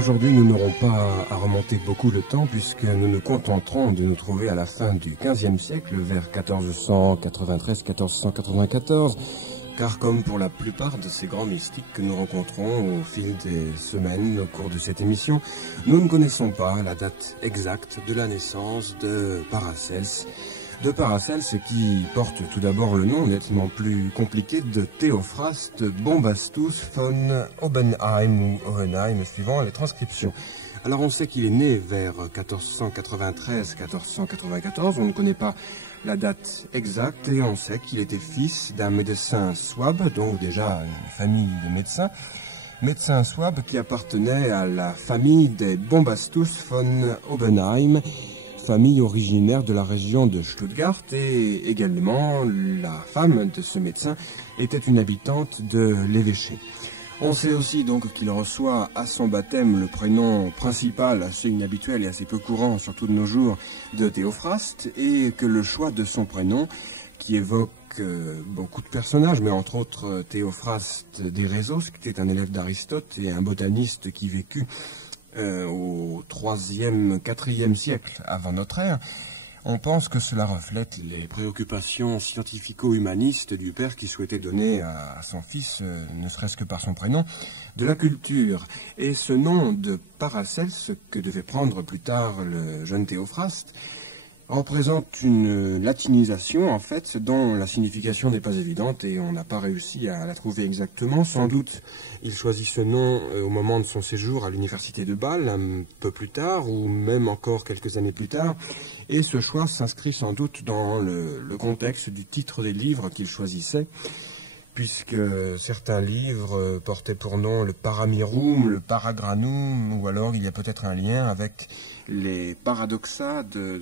aujourd'hui, nous n'aurons pas à remonter beaucoup le temps puisque nous nous contenterons de nous trouver à la fin du XVe siècle, vers 1493-1494, car comme pour la plupart de ces grands mystiques que nous rencontrons au fil des semaines au cours de cette émission, nous ne connaissons pas la date exacte de la naissance de Paracelse. De Paracelse qui porte tout d'abord le nom nettement plus compliqué de Théophraste Bombastus von Oppenheim ou Hohenheim, suivant les transcriptions. Alors on sait qu'il est né vers 1493-1494, on ne connaît pas la date exacte et on sait qu'il était fils d'un médecin souabe, donc déjà une famille de médecin souabe qui appartenait à la famille des Bombastus von Oppenheim, famille originaire de la région de Stuttgart, et également la femme de ce médecin était une habitante de l'évêché. On sait aussi donc qu'il reçoit à son baptême le prénom principal, assez inhabituel et assez peu courant, surtout de nos jours, de Théophraste, et que le choix de son prénom, qui évoque beaucoup de personnages, mais entre autres Théophraste d'Érésos, qui était un élève d'Aristote et un botaniste qui vécut au 3e, 4e siècle avant notre ère, on pense que cela reflète les préoccupations scientifico-humanistes du père qui souhaitait donner à son fils, ne serait-ce que par son prénom, de la culture. Et ce nom de Paracelse, que devait prendre plus tard le jeune Théophraste, représente une latinisation, en fait, dont la signification n'est pas évidente et on n'a pas réussi à la trouver exactement. Sans doute, il choisit ce nom au moment de son séjour à l'université de Bâle, un peu plus tard, ou même encore quelques années plus tard. Et ce choix s'inscrit sans doute dans le contexte du titre des livres qu'il choisissait, puisque certains livres portaient pour nom le Paramirum, le Paragranum, ou alors il y a peut-être un lien avec les paradoxa de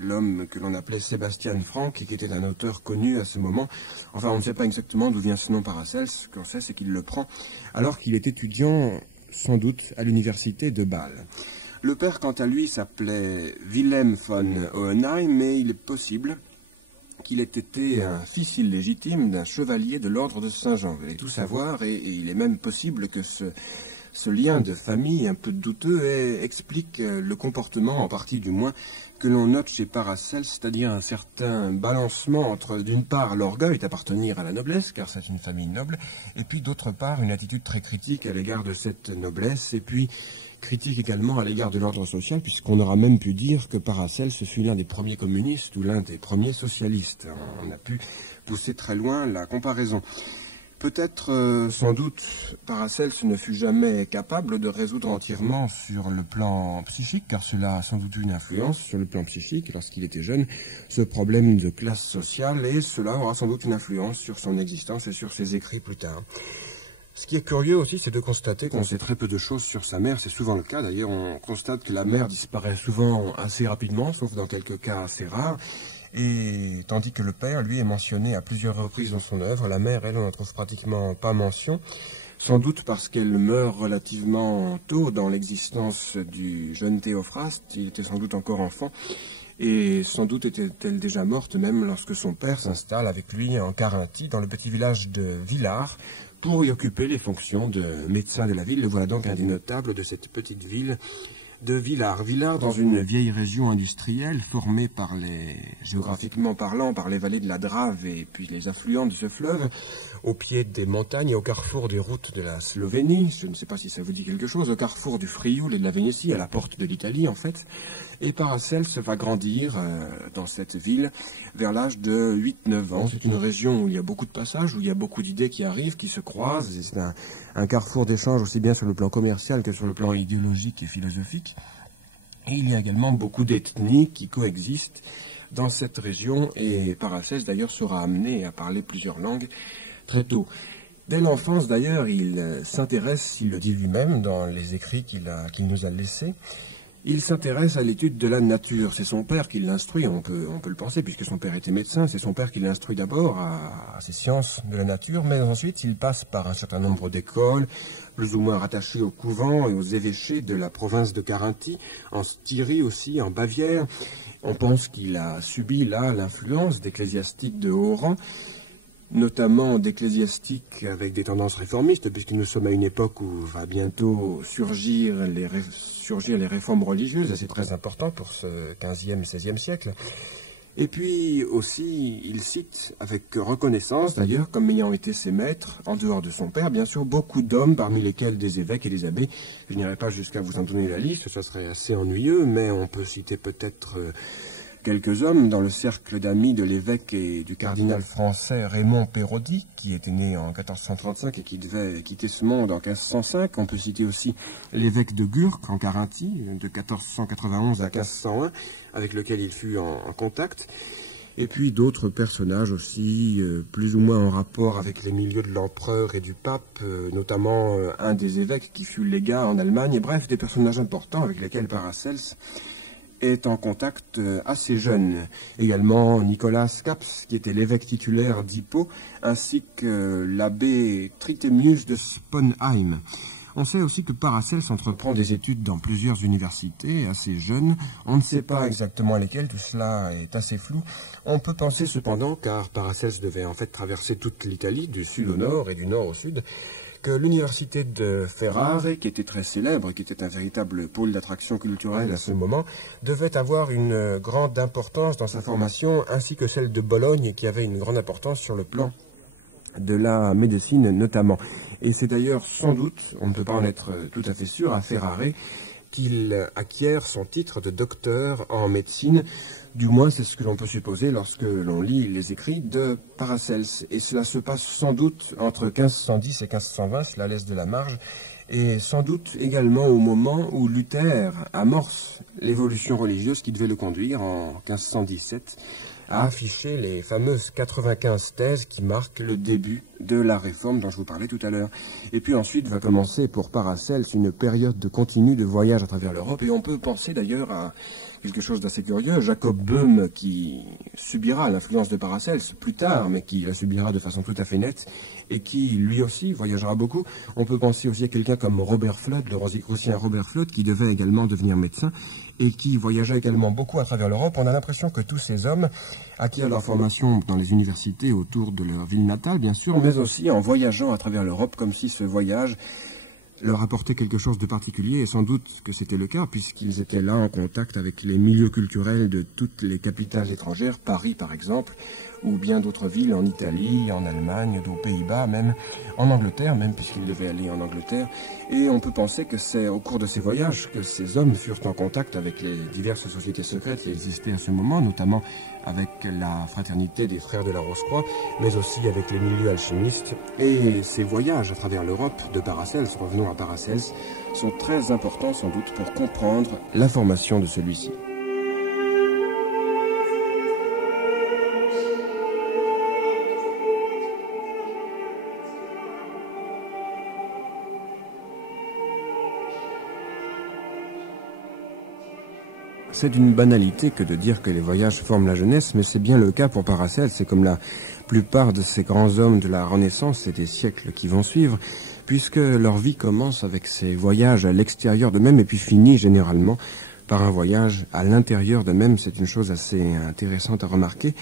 l'homme que l'on appelait Sébastien Franck, et qui était un auteur connu à ce moment. Enfin, on ne sait pas exactement d'où vient ce nom Paracelse. Ce qu'on sait, c'est qu'il le prend alors qu'il est étudiant, sans doute, à l'université de Bâle. Le père, quant à lui, s'appelait Wilhelm von Hohenheim, mais il est possible qu'il ait été un fils illégitime d'un chevalier de l'ordre de Saint-Jean. Vous allez tout savoir, et il est même possible que ce lien de famille un peu douteux explique le comportement, en partie du moins, que l'on note chez Paracelse, c'est-à-dire un certain balancement entre, d'une part, l'orgueil d'appartenir à la noblesse, car c'est une famille noble, et puis, d'autre part, une attitude très critique à l'égard de cette noblesse, et puis critique également à l'égard de l'ordre social, puisqu'on aura même pu dire que Paracelse fut l'un des premiers communistes ou l'un des premiers socialistes. On a pu pousser très loin la comparaison. Peut-être, sans doute, Paracelse ne fut jamais capable de résoudre entièrement sur le plan psychique, car cela a sans doute eu une influence sur le plan psychique lorsqu'il était jeune, ce problème de classe sociale, et cela aura sans doute une influence sur son existence et sur ses écrits plus tard. Ce qui est curieux aussi, c'est de constater qu'on sait très peu de choses sur sa mère. C'est souvent le cas. D'ailleurs, on constate que la mère disparaît souvent assez rapidement, sauf dans quelques cas assez rares. Et tandis que le père, lui, est mentionné à plusieurs reprises dans son œuvre, la mère, elle, on n'en trouve pratiquement pas mention. Sans doute parce qu'elle meurt relativement tôt dans l'existence du jeune Théophraste. Il était sans doute encore enfant. Et sans doute était-elle déjà morte même lorsque son père s'installe avec lui en Carinthie, dans le petit village de Villars, pour y occuper les fonctions de médecin de la ville. Le voilà donc un des notables de cette petite ville de Villars. Villars, dans une vieille région industrielle formée par géographiquement parlant, par les vallées de la Drave et puis les affluents de ce fleuve, au pied des montagnes, au carrefour des routes de la Slovénie, je ne sais pas si ça vous dit quelque chose, au carrefour du Frioul et de la Vénétie, à la porte de l'Italie en fait. Et Paracelse va grandir dans cette ville vers l'âge de 8-9 ans. C'est une région où il y a beaucoup de passages, où il y a beaucoup d'idées qui arrivent, qui se croisent. Et c'est un carrefour d'échange aussi bien sur le plan commercial que sur le plan idéologique et philosophique. Et il y a également beaucoup d'ethnies qui coexistent dans cette région. Et Paracelse d'ailleurs sera amené à parler plusieurs langues très tôt. Dès l'enfance d'ailleurs, il s'intéresse, il le dit lui-même dans les écrits qu'il nous a laissés, il s'intéresse à l'étude de la nature. C'est son père qui l'instruit, on peut le penser, puisque son père était médecin. C'est son père qui l'instruit d'abord à ces sciences de la nature, mais ensuite il passe par un certain nombre d'écoles, plus ou moins rattachées au couvent et aux évêchés de la province de Carinthie, en Styrie aussi, en Bavière. On pense qu'il a subi là l'influence d'ecclésiastiques de haut rang. notamment d'ecclésiastiques avec des tendances réformistes, puisque nous sommes à une époque où va bientôt surgir les réformes religieuses, et c'est très important pour ce 15e, 16e siècle. Et puis aussi, il cite avec reconnaissance, d'ailleurs, comme ayant été ses maîtres, en dehors de son père, bien sûr, beaucoup d'hommes, parmi lesquels des évêques et des abbés. Je n'irai pas jusqu'à vous en donner la liste, ça serait assez ennuyeux, mais on peut citer peut-être quelques hommes dans le cercle d'amis de l'évêque et du cardinal français Raymond Péraudy, qui était né en 1435 et qui devait quitter ce monde en 1505. On peut citer aussi l'évêque de Gurk en Carinthie, de 1491 à 1501, avec lequel il fut en contact. Et puis d'autres personnages aussi, plus ou moins en rapport avec les milieux de l'empereur et du pape, notamment un des évêques qui fut légat en Allemagne, et bref, des personnages importants avec lesquels Paracelse est en contact assez jeune. Également Nicolas Caps, qui était l'évêque titulaire d'Hippo, ainsi que l'abbé Trithemius de Sponheim. On sait aussi que Paracelse entreprend des études dans plusieurs universités assez jeunes. On ne sait pas exactement lesquelles, tout cela est assez flou. On peut penser cependant, car Paracelse devait en fait traverser toute l'Italie, du sud au nord et du nord au sud, que l'université de Ferrare, qui était très célèbre, qui était un véritable pôle d'attraction culturelle à ce moment, devait avoir une grande importance dans sa formation, ainsi que celle de Bologne, qui avait une grande importance sur le plan de la médecine notamment. Et c'est d'ailleurs sans doute, on ne peut pas en être tout à fait sûr, à Ferrare qu'il acquiert son titre de docteur en médecine. Du moins, c'est ce que l'on peut supposer lorsque l'on lit les écrits de Paracelse. Et cela se passe sans doute entre 1510 et 1520, cela laisse de la marge, et sans doute également au moment où Luther amorce l'évolution religieuse qui devait le conduire, en 1517, à afficher les fameuses 95 thèses qui marquent le début de la réforme dont je vous parlais tout à l'heure. Et puis ensuite va commencer pour Paracelse une période de continu de voyage à travers l'Europe, et on peut penser d'ailleurs à quelque chose d'assez curieux, Jacob Böhm, qui subira l'influence de Paracelse plus tard, mais qui la subira de façon tout à fait nette, et qui lui aussi voyagera beaucoup. On peut penser aussi à quelqu'un comme Robert Fludd, le rosicrucien Robert Fludd, qui devait également devenir médecin, et qui voyagea également beaucoup à travers l'Europe. On a l'impression que tous ces hommes acquièrent leur formation dans les universités autour de leur ville natale, bien sûr, mais aussi en voyageant à travers l'Europe, comme si ce voyage leur apportait quelque chose de particulier, et sans doute que c'était le cas, puisqu'ils étaient là en contact avec les milieux culturels de toutes les capitales étrangères, Paris par exemple, ou bien d'autres villes en Italie, en Allemagne, aux Pays-Bas, même en Angleterre, même puisqu'ils devaient aller en Angleterre. Et on peut penser que c'est au cours de ces voyages que ces hommes furent en contact avec les diverses sociétés secrètes qui existaient à ce moment, notamment avec la fraternité des frères de la Rose-Croix, mais aussi avec les milieux alchimistes. Et ces voyages à travers l'Europe de Paracelse, revenons à Paracelse, sont très importants sans doute pour comprendre la formation de celui-ci. C'est d'une banalité que de dire que les voyages forment la jeunesse, mais c'est bien le cas pour Paracelse. C'est comme la plupart de ces grands hommes de la Renaissance et des siècles qui vont suivre, puisque leur vie commence avec ces voyages à l'extérieur d'eux-mêmes et puis finit généralement par un voyage à l'intérieur d'eux-mêmes. C'est une chose assez intéressante à remarquer.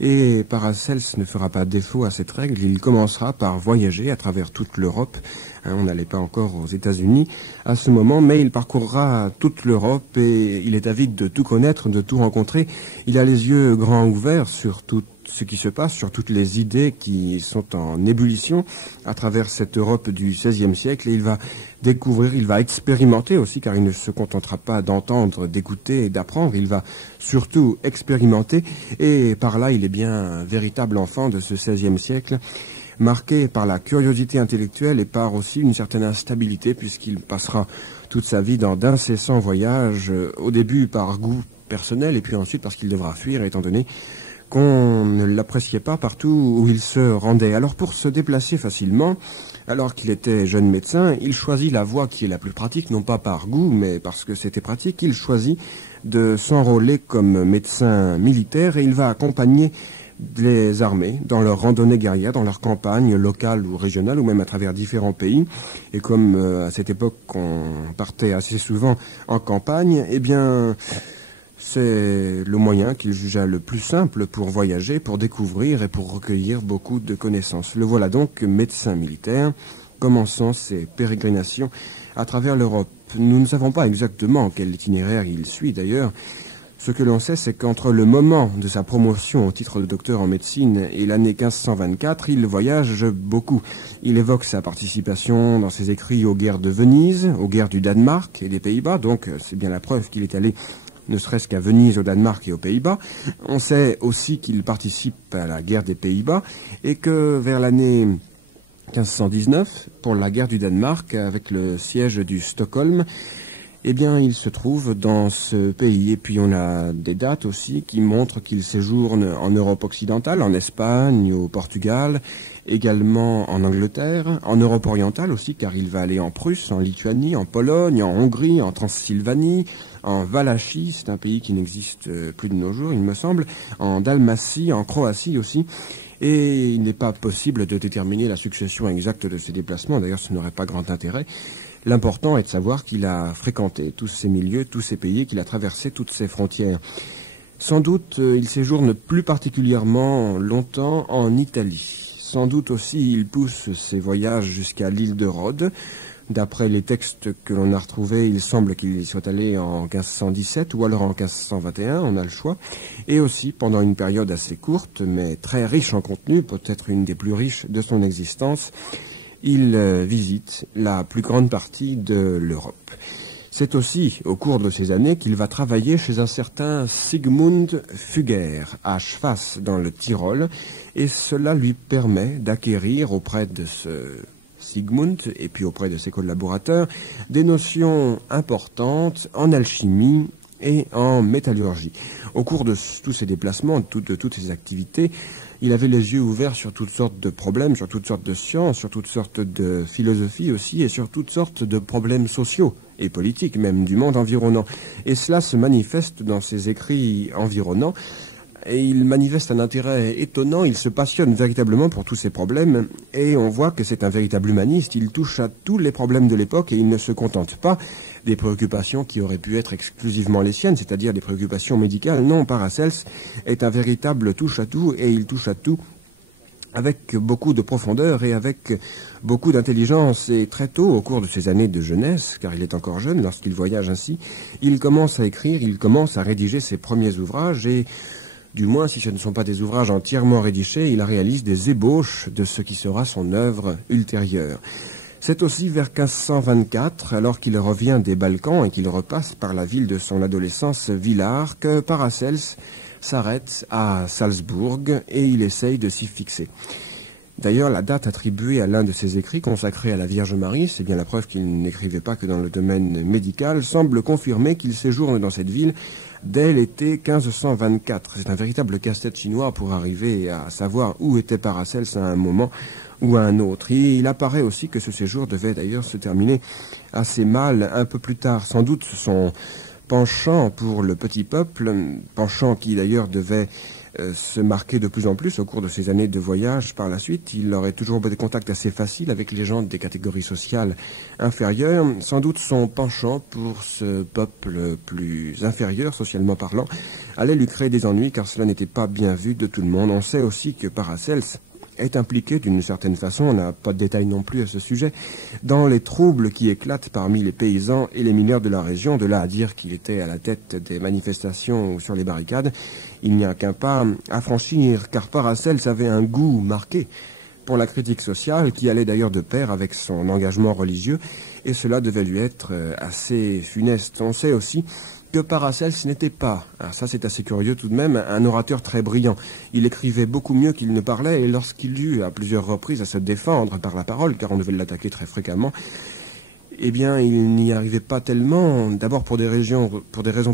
Et Paracelse ne fera pas défaut à cette règle. Il commencera par voyager à travers toute l'Europe. On n'allait pas encore aux États-Unis à ce moment, mais il parcourra toute l'Europe et il est avide de tout connaître, de tout rencontrer. Il a les yeux grands ouverts sur tout ce qui se passe, sur toutes les idées qui sont en ébullition à travers cette Europe du XVIe siècle, et il va découvrir, il va expérimenter aussi, car il ne se contentera pas d'entendre, d'écouter et d'apprendre, il va surtout expérimenter, et par là il est bien un véritable enfant de ce XVIe siècle, marqué par la curiosité intellectuelle et par aussi une certaine instabilité, puisqu'il passera toute sa vie dans d'incessants voyages, au début par goût personnel, et puis ensuite parce qu'il devra fuir, étant donné qu'on ne l'appréciait pas partout où il se rendait. Alors pour se déplacer facilement, alors qu'il était jeune médecin, il choisit la voie qui est la plus pratique, non pas par goût, mais parce que c'était pratique. Il choisit de s'enrôler comme médecin militaire et il va accompagner les armées dans leurs randonnées guerrières, dans leurs campagnes locales ou régionales, ou même à travers différents pays. Et comme à cette époque on partait assez souvent en campagne, eh bien C'est le moyen qu'il jugea le plus simple pour voyager, pour découvrir et pour recueillir beaucoup de connaissances. Le voilà donc médecin militaire, commençant ses pérégrinations à travers l'Europe. Nous ne savons pas exactement quel itinéraire il suit d'ailleurs. Ce que l'on sait, c'est qu'entre le moment de sa promotion au titre de docteur en médecine et l'année 1524, il voyage beaucoup. Il évoque sa participation dans ses écrits aux guerres de Venise, aux guerres du Danemark et des Pays-Bas, donc c'est bien la preuve qu'il est allé ne serait-ce qu'à Venise, au Danemark et aux Pays-Bas. On sait aussi qu'il participe à la guerre des Pays-Bas et que vers l'année 1519, pour la guerre du Danemark, avec le siège du Stockholm, eh bien, il se trouve dans ce pays. Et puis, on a des dates aussi qui montrent qu'il séjourne en Europe occidentale, en Espagne, au Portugal, également en Angleterre, en Europe orientale aussi, car il va aller en Prusse, en Lituanie, en Pologne, en Hongrie, en Transylvanie, en Valachie, c'est un pays qui n'existe plus de nos jours, il me semble, en Dalmatie, en Croatie aussi. Et il n'est pas possible de déterminer la succession exacte de ces déplacements, d'ailleurs ce n'aurait pas grand intérêt. L'important est de savoir qu'il a fréquenté tous ces milieux, tous ces pays, qu'il a traversé toutes ces frontières. Sans doute, il séjourne plus particulièrement longtemps en Italie. Sans doute aussi, il pousse ses voyages jusqu'à l'île de Rhodes. D'après les textes que l'on a retrouvés, il semble qu'il y soit allé en 1517 ou alors en 1521, on a le choix. Et aussi, pendant une période assez courte, mais très riche en contenu, peut-être une des plus riches de son existence, il visite la plus grande partie de l'Europe. C'est aussi au cours de ces années qu'il va travailler chez un certain Sigmund Fugger à Schwass dans le Tyrol, et cela lui permet d'acquérir auprès de ce Sigmund et puis auprès de ses collaborateurs des notions importantes en alchimie et en métallurgie. Au cours de tous ces déplacements, de toutes ces activités, il avait les yeux ouverts sur toutes sortes de problèmes, sur toutes sortes de sciences, sur toutes sortes de philosophies aussi, et sur toutes sortes de problèmes sociaux et politiques, même du monde environnant. Et cela se manifeste dans ses écrits environnants, et il manifeste un intérêt étonnant, il se passionne véritablement pour tous ces problèmes, et on voit que c'est un véritable humaniste, il touche à tous les problèmes de l'époque, et il ne se contente pas des préoccupations qui auraient pu être exclusivement les siennes, c'est-à-dire des préoccupations médicales. Non, Paracels est un véritable touche-à-tout, et il touche à tout avec beaucoup de profondeur et avec beaucoup d'intelligence. Et très tôt, au cours de ses années de jeunesse, car il est encore jeune lorsqu'il voyage ainsi, il commence à écrire, il commence à rédiger ses premiers ouvrages, et du moins, si ce ne sont pas des ouvrages entièrement rédigés, il réalise des ébauches de ce qui sera son œuvre ultérieure. C'est aussi vers 1524, alors qu'il revient des Balkans et qu'il repasse par la ville de son adolescence, Villars, que Paracels s'arrête à Salzbourg et il essaye de s'y fixer. D'ailleurs, la date attribuée à l'un de ses écrits consacrés à la Vierge Marie, c'est bien la preuve qu'il n'écrivait pas que dans le domaine médical, semble confirmer qu'il séjourne dans cette ville dès l'été 1524. C'est un véritable casse-tête chinois pour arriver à savoir où était Paracels à un moment ou à un autre. Et il apparaît aussi que ce séjour devait d'ailleurs se terminer assez mal un peu plus tard. Sans doute son penchant pour le petit peuple, penchant qui d'ailleurs devait se marquer de plus en plus au cours de ses années de voyage par la suite. Il aurait toujours des contacts assez faciles avec les gens des catégories sociales inférieures. Sans doute son penchant pour ce peuple plus inférieur, socialement parlant, allait lui créer des ennuis car cela n'était pas bien vu de tout le monde. On sait aussi que Paracels est impliqué d'une certaine façon, on n'a pas de détails non plus à ce sujet, dans les troubles qui éclatent parmi les paysans et les mineurs de la région. De là à dire qu'il était à la tête des manifestations ou sur les barricades, il n'y a qu'un pas à franchir, car Paracels avait un goût marqué pour la critique sociale, qui allait d'ailleurs de pair avec son engagement religieux, et cela devait lui être assez funeste. On sait aussi que Paracels n'était pas, alors ça c'est assez curieux tout de même, un orateur très brillant. Il écrivait beaucoup mieux qu'il ne parlait, et lorsqu'il eut à plusieurs reprises à se défendre par la parole, car on devait l'attaquer très fréquemment, eh bien il n'y arrivait pas tellement, d'abord pour des raisons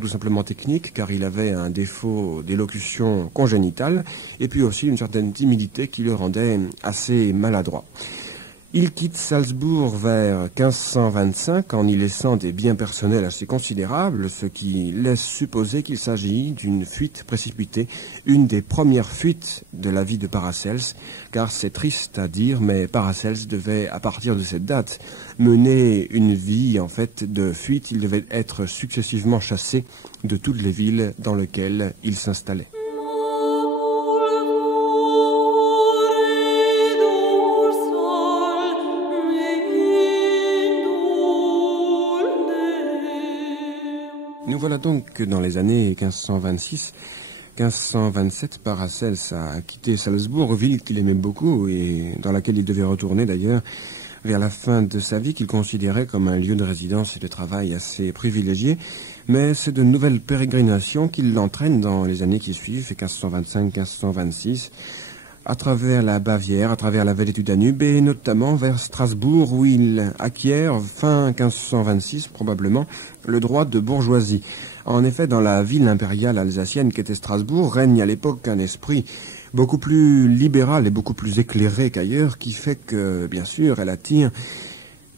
tout simplement techniques, car il avait un défaut d'élocution congénitale, et puis aussi une certaine timidité qui le rendait assez maladroit. Il quitte Salzbourg vers 1525 en y laissant des biens personnels assez considérables, ce qui laisse supposer qu'il s'agit d'une fuite précipitée, une des premières fuites de la vie de Paracelse, car c'est triste à dire, mais Paracelse devait, à partir de cette date, mener une vie en fait de fuite. Il devait être successivement chassé de toutes les villes dans lesquelles il s'installait. Nous voilà donc dans les années 1526-1527, Paracelse a quitté Salzbourg, ville qu'il aimait beaucoup et dans laquelle il devait retourner d'ailleurs vers la fin de sa vie, qu'il considérait comme un lieu de résidence et de travail assez privilégié. Mais c'est de nouvelles pérégrinations qui l'entraînent dans les années qui suivent, 1525-1526, à travers la Bavière, à travers la vallée du Danube et notamment vers Strasbourg où il acquiert, fin 1526 probablement, le droit de bourgeoisie. En effet, dans la ville impériale alsacienne qu'était Strasbourg, règne à l'époque un esprit beaucoup plus libéral et beaucoup plus éclairé qu'ailleurs, qui fait que, bien sûr, elle attire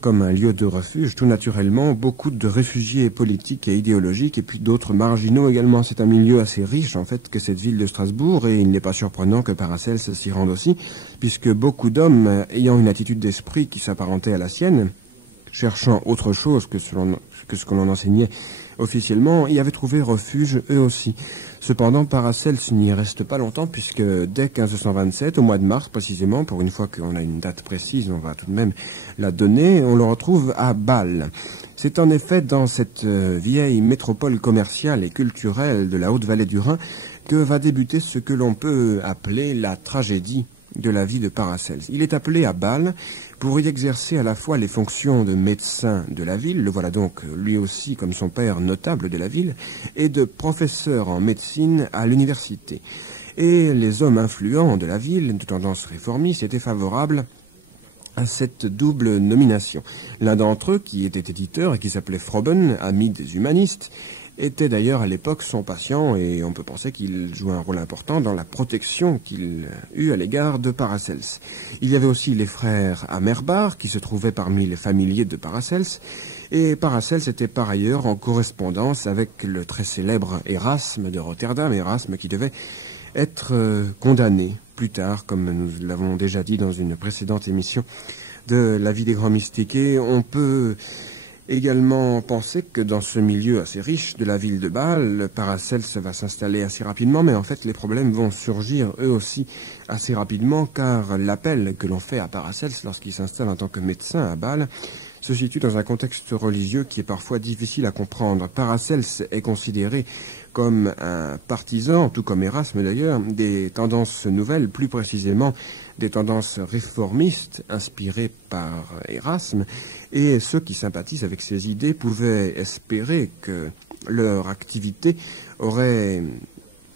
comme un lieu de refuge, tout naturellement, beaucoup de réfugiés politiques et idéologiques, et puis d'autres marginaux également. C'est un milieu assez riche, en fait, que cette ville de Strasbourg, et il n'est pas surprenant que Paracelse s'y rende aussi, puisque beaucoup d'hommes, ayant une attitude d'esprit qui s'apparentait à la sienne, cherchant autre chose que ce qu'on en enseignait officiellement, y avaient trouvé refuge eux aussi. Cependant, Paracelse n'y reste pas longtemps, puisque dès 1527, au mois de mars précisément, pour une fois qu'on a une date précise, on va tout de même la donner, on le retrouve à Bâle. C'est en effet dans cette vieille métropole commerciale et culturelle de la Haute-Vallée du Rhin que va débuter ce que l'on peut appeler la tragédie de la vie de Paracelse. Il est appelé à Bâle pour y exercer à la fois les fonctions de médecin de la ville, le voilà donc lui aussi comme son père notable de la ville, et de professeur en médecine à l'université. Et les hommes influents de la ville, de tendance réformiste, étaient favorables à cette double nomination. L'un d'entre eux, qui était éditeur et qui s'appelait Froben, ami des humanistes, était d'ailleurs à l'époque son patient et on peut penser qu'il jouait un rôle important dans la protection qu'il eut à l'égard de Paracelse. Il y avait aussi les frères Amerbach qui se trouvaient parmi les familiers de Paracelse et Paracelse était par ailleurs en correspondance avec le très célèbre Erasme de Rotterdam, Erasme qui devait être condamné plus tard, comme nous l'avons déjà dit dans une précédente émission de la vie des grands mystiques. Et on peut également penser que dans ce milieu assez riche de la ville de Bâle, Paracelse va s'installer assez rapidement, mais en fait les problèmes vont surgir eux aussi assez rapidement, car l'appel que l'on fait à Paracelse lorsqu'il s'installe en tant que médecin à Bâle se situe dans un contexte religieux qui est parfois difficile à comprendre. Paracelse est considéré comme un partisan, tout comme Erasme d'ailleurs, des tendances nouvelles, plus précisément des tendances réformistes inspirées par Erasme, et ceux qui sympathisent avec ces idées pouvaient espérer que leur activité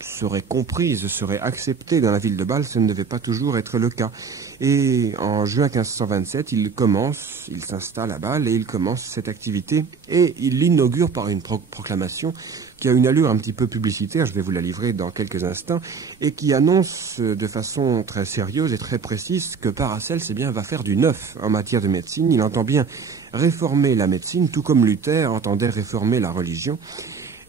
serait comprise, serait acceptée dans la ville de Bâle. Ce ne devait pas toujours être le cas. Et en juin 1527, il s'installe à Bâle et il commence cette activité et il l'inaugure par une proclamation qui a une allure un petit peu publicitaire, je vais vous la livrer dans quelques instants, et qui annonce de façon très sérieuse et très précise que Paracelse va faire du neuf en matière de médecine. Il entend bien réformer la médecine, tout comme Luther entendait réformer la religion.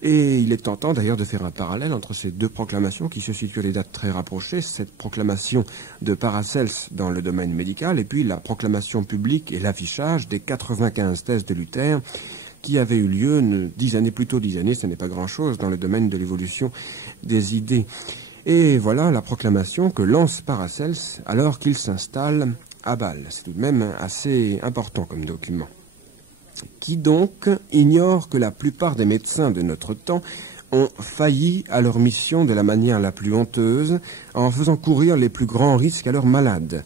Et il est tentant d'ailleurs de faire un parallèle entre ces deux proclamations qui se situent à des dates très rapprochées, cette proclamation de Paracelse dans le domaine médical et puis la proclamation publique et l'affichage des 95 thèses de Luther qui avait eu lieu 10 années plus tôt. 10 années, ce n'est pas grand-chose dans le domaine de l'évolution des idées. Et voilà la proclamation que lance Paracelse alors qu'il s'installe à Bâle. C'est tout de même assez important comme document. Qui donc ignore que la plupart des médecins de notre temps ont failli à leur mission de la manière la plus honteuse en faisant courir les plus grands risques à leurs malades.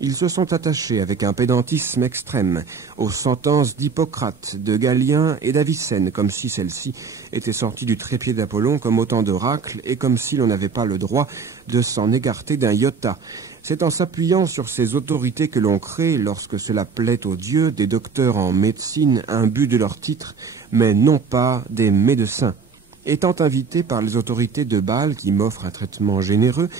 Ils se sont attachés avec un pédantisme extrême aux sentences d'Hippocrate, de Galien et d'Avicenne, comme si celles-ci étaient sorties du trépied d'Apollon comme autant d'oracles et comme si l'on n'avait pas le droit de s'en écarter d'un iota. C'est en s'appuyant sur ces autorités que l'on crée, lorsque cela plaît aux dieux, des docteurs en médecine imbus de leur titre, mais non pas des médecins. Étant invité par les autorités de Bâle qui m'offrent un traitement généreux,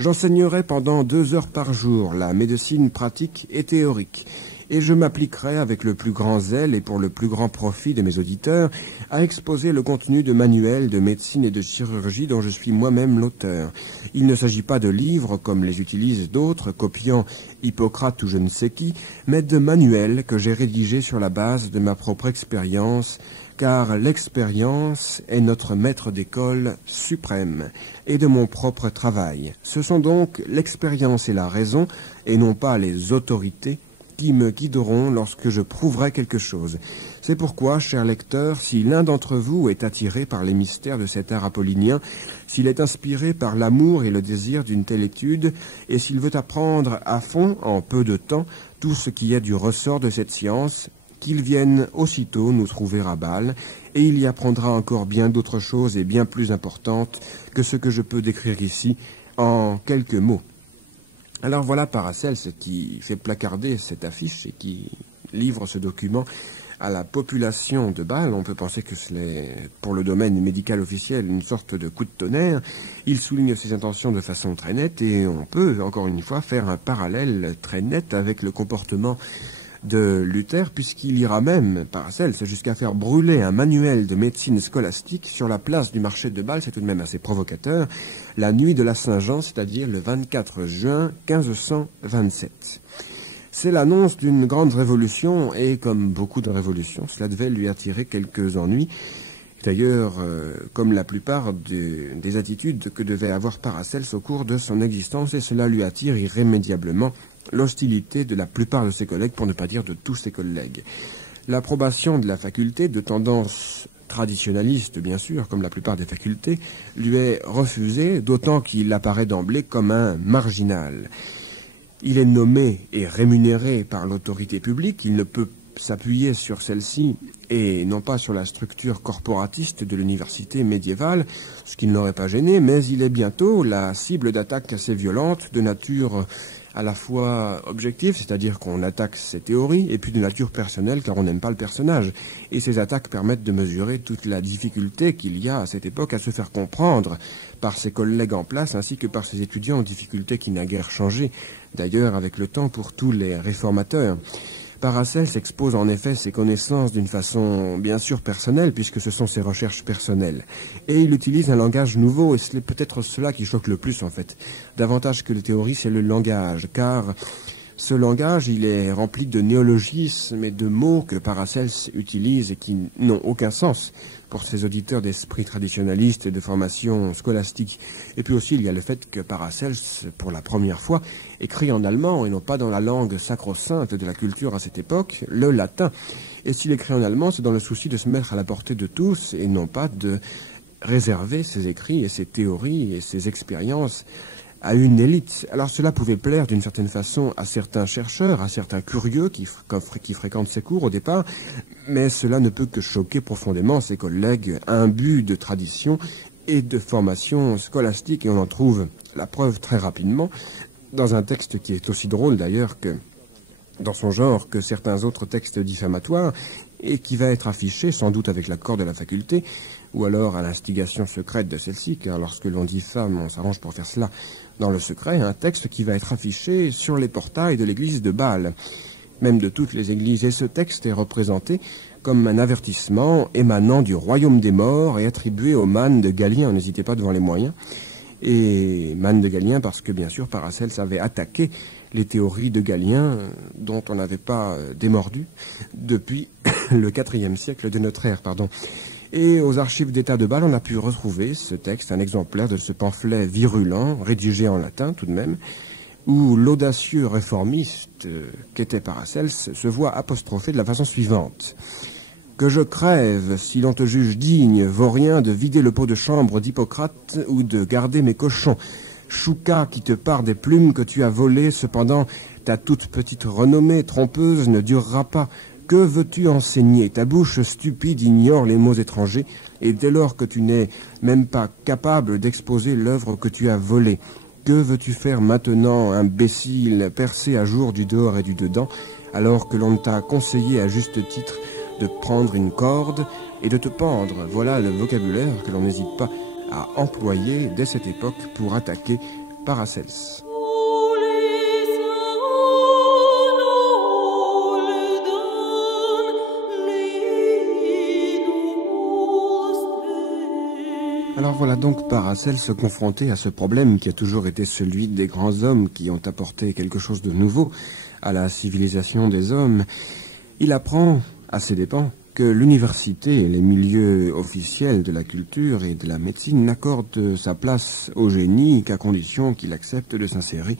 J'enseignerai pendant 2 heures par jour la médecine pratique et théorique, et je m'appliquerai avec le plus grand zèle et pour le plus grand profit de mes auditeurs à exposer le contenu de manuels de médecine et de chirurgie dont je suis moi-même l'auteur. Il ne s'agit pas de livres comme les utilisent d'autres, copiant Hippocrate ou je ne sais qui, mais de manuels que j'ai rédigés sur la base de ma propre expérience, car l'expérience est notre maître d'école suprême, et de mon propre travail. Ce sont donc l'expérience et la raison, et non pas les autorités, qui me guideront lorsque je prouverai quelque chose. C'est pourquoi, cher lecteur, si l'un d'entre vous est attiré par les mystères de cet art apollinien, s'il est inspiré par l'amour et le désir d'une telle étude, et s'il veut apprendre à fond, en peu de temps, tout ce qui est du ressort de cette science, qu'il vienne aussitôt nous trouver à Bâle, et il y apprendra encore bien d'autres choses et bien plus importantes que ce que je peux décrire ici en quelques mots. Alors voilà Paracelse qui fait placarder cette affiche et qui livre ce document à la population de Bâle. On peut penser que c'est, pour le domaine médical officiel, une sorte de coup de tonnerre. Il souligne ses intentions de façon très nette et on peut, encore une fois, faire un parallèle très net avec le comportement de Luther, puisqu'il ira même, Paracelse, jusqu'à faire brûler un manuel de médecine scolastique sur la place du marché de Bâle, c'est tout de même assez provocateur, la nuit de la Saint-Jean, c'est-à-dire le 24 juin 1527. C'est l'annonce d'une grande révolution, et comme beaucoup de révolutions, cela devait lui attirer quelques ennuis. D'ailleurs, comme la plupart des attitudes que devait avoir Paracelse au cours de son existence, et cela lui attire irrémédiablement l'hostilité de la plupart de ses collègues, pour ne pas dire de tous ses collègues. L'approbation de la faculté, de tendance traditionnaliste bien sûr, comme la plupart des facultés, lui est refusée, d'autant qu'il apparaît d'emblée comme un marginal. Il est nommé et rémunéré par l'autorité publique, il ne peut s'appuyer sur celle-ci et non pas sur la structure corporatiste de l'université médiévale, ce qui ne l'aurait pas gêné, mais il est bientôt la cible d'attaques assez violentes de nature à la fois objective, c'est-à-dire qu'on attaque ses théories, et puis de nature personnelle, car on n'aime pas le personnage. Et ces attaques permettent de mesurer toute la difficulté qu'il y a à cette époque à se faire comprendre par ses collègues en place, ainsi que par ses étudiants, difficulté qui n'a guère changé, d'ailleurs avec le temps pour tous les réformateurs. Paracelse expose en effet ses connaissances d'une façon bien sûr personnelle, puisque ce sont ses recherches personnelles. Et il utilise un langage nouveau, et c'est peut-être cela qui choque le plus en fait. Davantage que les théories, c'est le langage, car ce langage, il est rempli de néologismes et de mots que Paracelse utilise et qui n'ont aucun sens pour ses auditeurs d'esprit traditionnaliste et de formation scolastique. Et puis aussi, il y a le fait que Paracelse, pour la première fois, écrit en allemand et non pas dans la langue sacro-sainte de la culture à cette époque, le latin. Et s'il écrit en allemand, c'est dans le souci de se mettre à la portée de tous et non pas de réserver ses écrits et ses théories et ses expériences à une élite. Alors cela pouvait plaire d'une certaine façon à certains chercheurs, à certains curieux qui fréquentent ses cours au départ, mais cela ne peut que choquer profondément ses collègues imbus de tradition et de formation scolastique, et on en trouve la preuve très rapidement dans un texte qui est aussi drôle d'ailleurs que dans son genre que certains autres textes diffamatoires, et qui va être affiché sans doute avec l'accord de la faculté, ou alors à l'instigation secrète de celle-ci, car lorsque l'on diffame, on s'arrange pour faire cela dans le secret, un texte qui va être affiché sur les portails de l'église de Bâle, même de toutes les églises, et ce texte est représenté comme un avertissement émanant du royaume des morts et attribué au man de Galien. N'hésitez pas devant les moyens. Et man de Galien parce que, bien sûr, Paracelse avait attaqué les théories de Galien, dont on n'avait pas démordu depuis le IVe siècle de notre ère, Et aux archives d'État de Bâle, on a pu retrouver ce texte, un exemplaire de ce pamphlet virulent, rédigé en latin tout de même, où l'audacieux réformiste qu'était Paracelse se voit apostrophé de la façon suivante. « Que je crève, si l'on te juge digne, vaut rien de vider le pot de chambre d'Hippocrate ou de garder mes cochons. Chouca qui te part des plumes que tu as volées, cependant ta toute petite renommée trompeuse ne durera pas. Que veux-tu enseigner? Ta bouche stupide ignore les mots étrangers, et dès lors que tu n'es même pas capable d'exposer l'œuvre que tu as volée, que veux-tu faire maintenant, imbécile, percé à jour du dehors et du dedans, alors que l'on t'a conseillé à juste titre de prendre une corde et de te pendre? Voilà le vocabulaire que l'on n'hésite pas à employer dès cette époque pour attaquer Paracelse. Alors voilà donc Paracelse se confronter à ce problème qui a toujours été celui des grands hommes qui ont apporté quelque chose de nouveau à la civilisation des hommes. Il apprend, à ses dépens, que l'université et les milieux officiels de la culture et de la médecine n'accordent sa place au génie qu'à condition qu'il accepte de s'insérer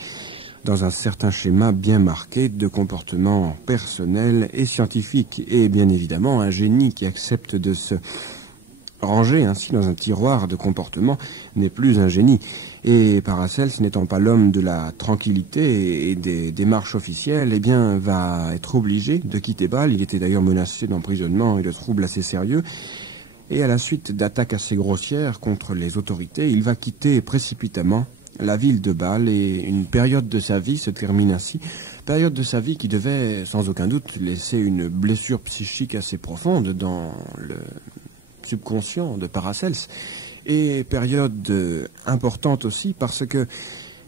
dans un certain schéma bien marqué de comportement personnel et scientifique. Et bien évidemment, un génie qui accepte de se ranger ainsi dans un tiroir de comportement n'est plus un génie. Et Paracelse, n'étant pas l'homme de la tranquillité et des démarches officielles, eh bien, va être obligé de quitter Bâle. Il était d'ailleurs menacé d'emprisonnement et de troubles assez sérieux. Et à la suite d'attaques assez grossières contre les autorités, il va quitter précipitamment la ville de Bâle et une période de sa vie se termine ainsi. Période de sa vie qui devait, sans aucun doute, laisser une blessure psychique assez profonde dans le subconscient de Paracelse, et période importante aussi parce que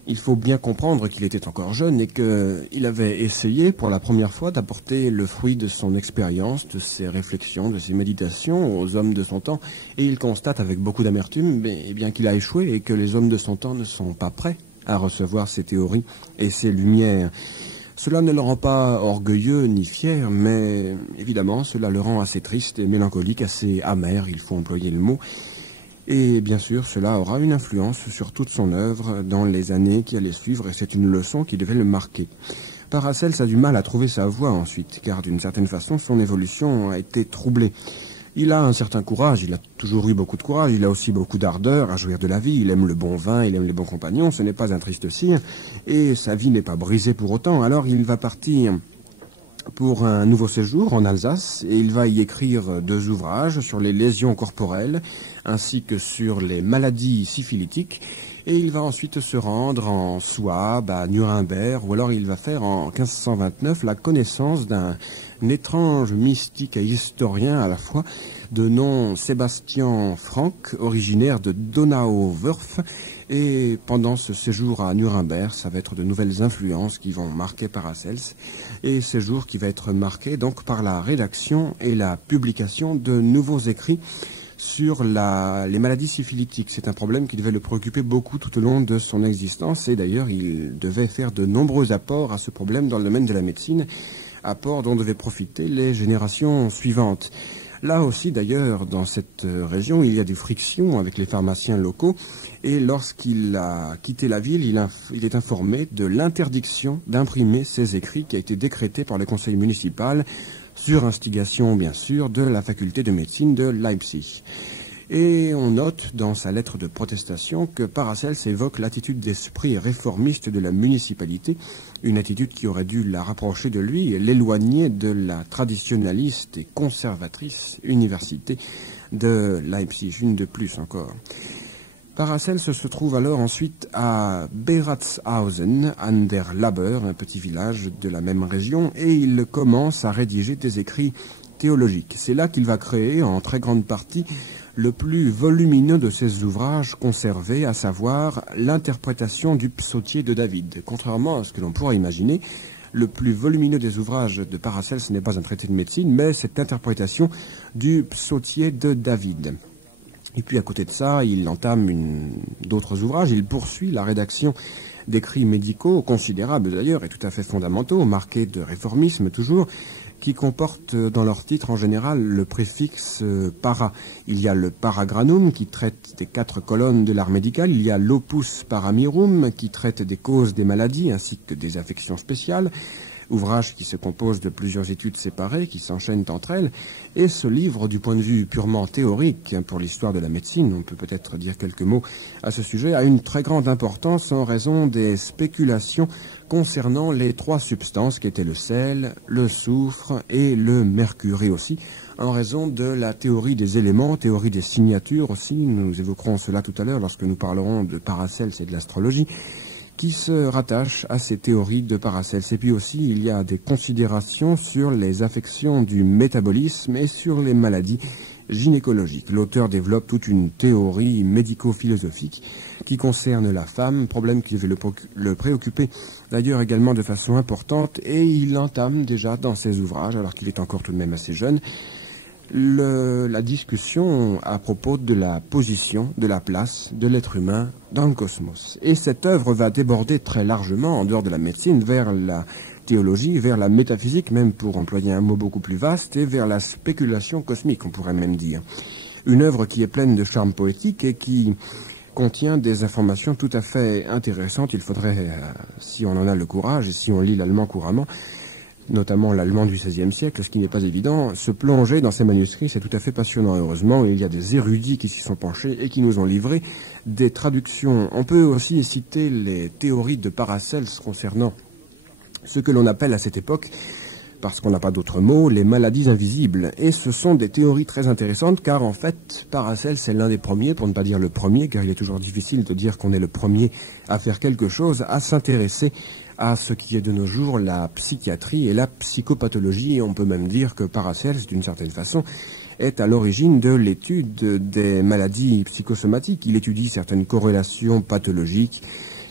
il faut bien comprendre qu'il était encore jeune et qu'il avait essayé pour la première fois d'apporter le fruit de son expérience, de ses réflexions, de ses méditations aux hommes de son temps, et il constate avec beaucoup d'amertume bien qu'il a échoué et que les hommes de son temps ne sont pas prêts à recevoir ses théories et ses lumières. Cela ne le rend pas orgueilleux ni fier, mais évidemment, cela le rend assez triste et mélancolique, assez amer, il faut employer le mot. Et bien sûr, cela aura une influence sur toute son œuvre dans les années qui allaient suivre, et c'est une leçon qui devait le marquer. Paracelse a du mal à trouver sa voie ensuite, car d'une certaine façon, son évolution a été troublée. Il a un certain courage, il a toujours eu beaucoup de courage, il a aussi beaucoup d'ardeur à jouir de la vie, il aime le bon vin, il aime les bons compagnons, ce n'est pas un triste cire, et sa vie n'est pas brisée pour autant. Alors il va partir pour un nouveau séjour en Alsace, et il va y écrire 2 ouvrages sur les lésions corporelles, ainsi que sur les maladies syphilitiques, et il va ensuite se rendre en Souabe, à Nuremberg, ou alors il va faire en 1529 la connaissance d'un étrange mystique et historien à la fois, de nom Sébastien Franck, originaire de Donauwörth. Et pendant ce séjour à Nuremberg, ça va être de nouvelles influences qui vont marquer Paracelse, et séjour qui va être marqué donc par la rédaction et la publication de nouveaux écrits sur les maladies syphilitiques. C'est un problème qui devait le préoccuper beaucoup tout au long de son existence, et d'ailleurs il devait faire de nombreux apports à ce problème dans le domaine de la médecine, apports dont devaient profiter les générations suivantes. Là aussi, d'ailleurs, dans cette région, il y a des frictions avec les pharmaciens locaux, et lorsqu'il a quitté la ville, il est informé de l'interdiction d'imprimer ses écrits qui a été décrétée par le conseil municipal sur instigation, bien sûr, de la faculté de médecine de Leipzig. Et on note dans sa lettre de protestation que Paracelse évoque l'attitude d'esprit réformiste de la municipalité, une attitude qui aurait dû la rapprocher de lui et l'éloigner de la traditionnaliste et conservatrice université de Leipzig, une de plus encore. Paracelse se trouve alors ensuite à Beratshausen, an der Laber, un petit village de la même région, et il commence à rédiger des écrits théologiques. C'est là qu'il va créer, en très grande partie, le plus volumineux de ses ouvrages conservés, à savoir l'interprétation du psautier de David. Contrairement à ce que l'on pourrait imaginer, le plus volumineux des ouvrages de Paracelse n'est pas un traité de médecine, mais cette interprétation du psautier de David. Et puis à côté de ça, il entame d'autres ouvrages, il poursuit la rédaction d'écrits médicaux, considérables d'ailleurs et tout à fait fondamentaux, marqués de réformisme toujours, qui comportent dans leur titre en général le préfixe para. Il y a le paragranum qui traite des 4 colonnes de l'art médical, il y a l'opus paramirum qui traite des causes des maladies ainsi que des affections spéciales, ouvrage qui se compose de plusieurs études séparées qui s'enchaînent entre elles, et ce livre, du point de vue purement théorique pour l'histoire de la médecine, on peut peut-être dire quelques mots à ce sujet, a une très grande importance en raison des spéculations concernant les 3 substances qui étaient le sel, le soufre et le mercure, et aussi en raison de la théorie des éléments, théorie des signatures aussi, nous évoquerons cela tout à l'heure lorsque nous parlerons de Paracelse et de l'astrologie, qui se rattache à ces théories de Paracelse. Et puis aussi, il y a des considérations sur les affections du métabolisme et sur les maladies gynécologique. L'auteur développe toute une théorie médico-philosophique qui concerne la femme, problème qui devait le préoccuper d'ailleurs également de façon importante, et il entame déjà dans ses ouvrages, alors qu'il est encore tout de même assez jeune, la discussion à propos de la position, de la place de l'être humain dans le cosmos. Et cette œuvre va déborder très largement, en dehors de la médecine, vers la théologie, vers la métaphysique, même pour employer un mot beaucoup plus vaste, et vers la spéculation cosmique, on pourrait même dire. Une œuvre qui est pleine de charme poétique et qui contient des informations tout à fait intéressantes. Il faudrait, si on en a le courage, et si on lit l'allemand couramment, notamment l'allemand du XVIe siècle, ce qui n'est pas évident, se plonger dans ces manuscrits, c'est tout à fait passionnant. Heureusement, il y a des érudits qui s'y sont penchés et qui nous ont livré des traductions. On peut aussi citer les théories de Paracelse concernant ce que l'on appelle à cette époque, parce qu'on n'a pas d'autre mot, les maladies invisibles. Et ce sont des théories très intéressantes, car en fait, Paracelse est l'un des premiers, pour ne pas dire le premier, car il est toujours difficile de dire qu'on est le premier à faire quelque chose, à s'intéresser à ce qui est de nos jours la psychiatrie et la psychopathologie. Et on peut même dire que Paracelse, d'une certaine façon, est à l'origine de l'étude des maladies psychosomatiques. Il étudie certaines corrélations pathologiques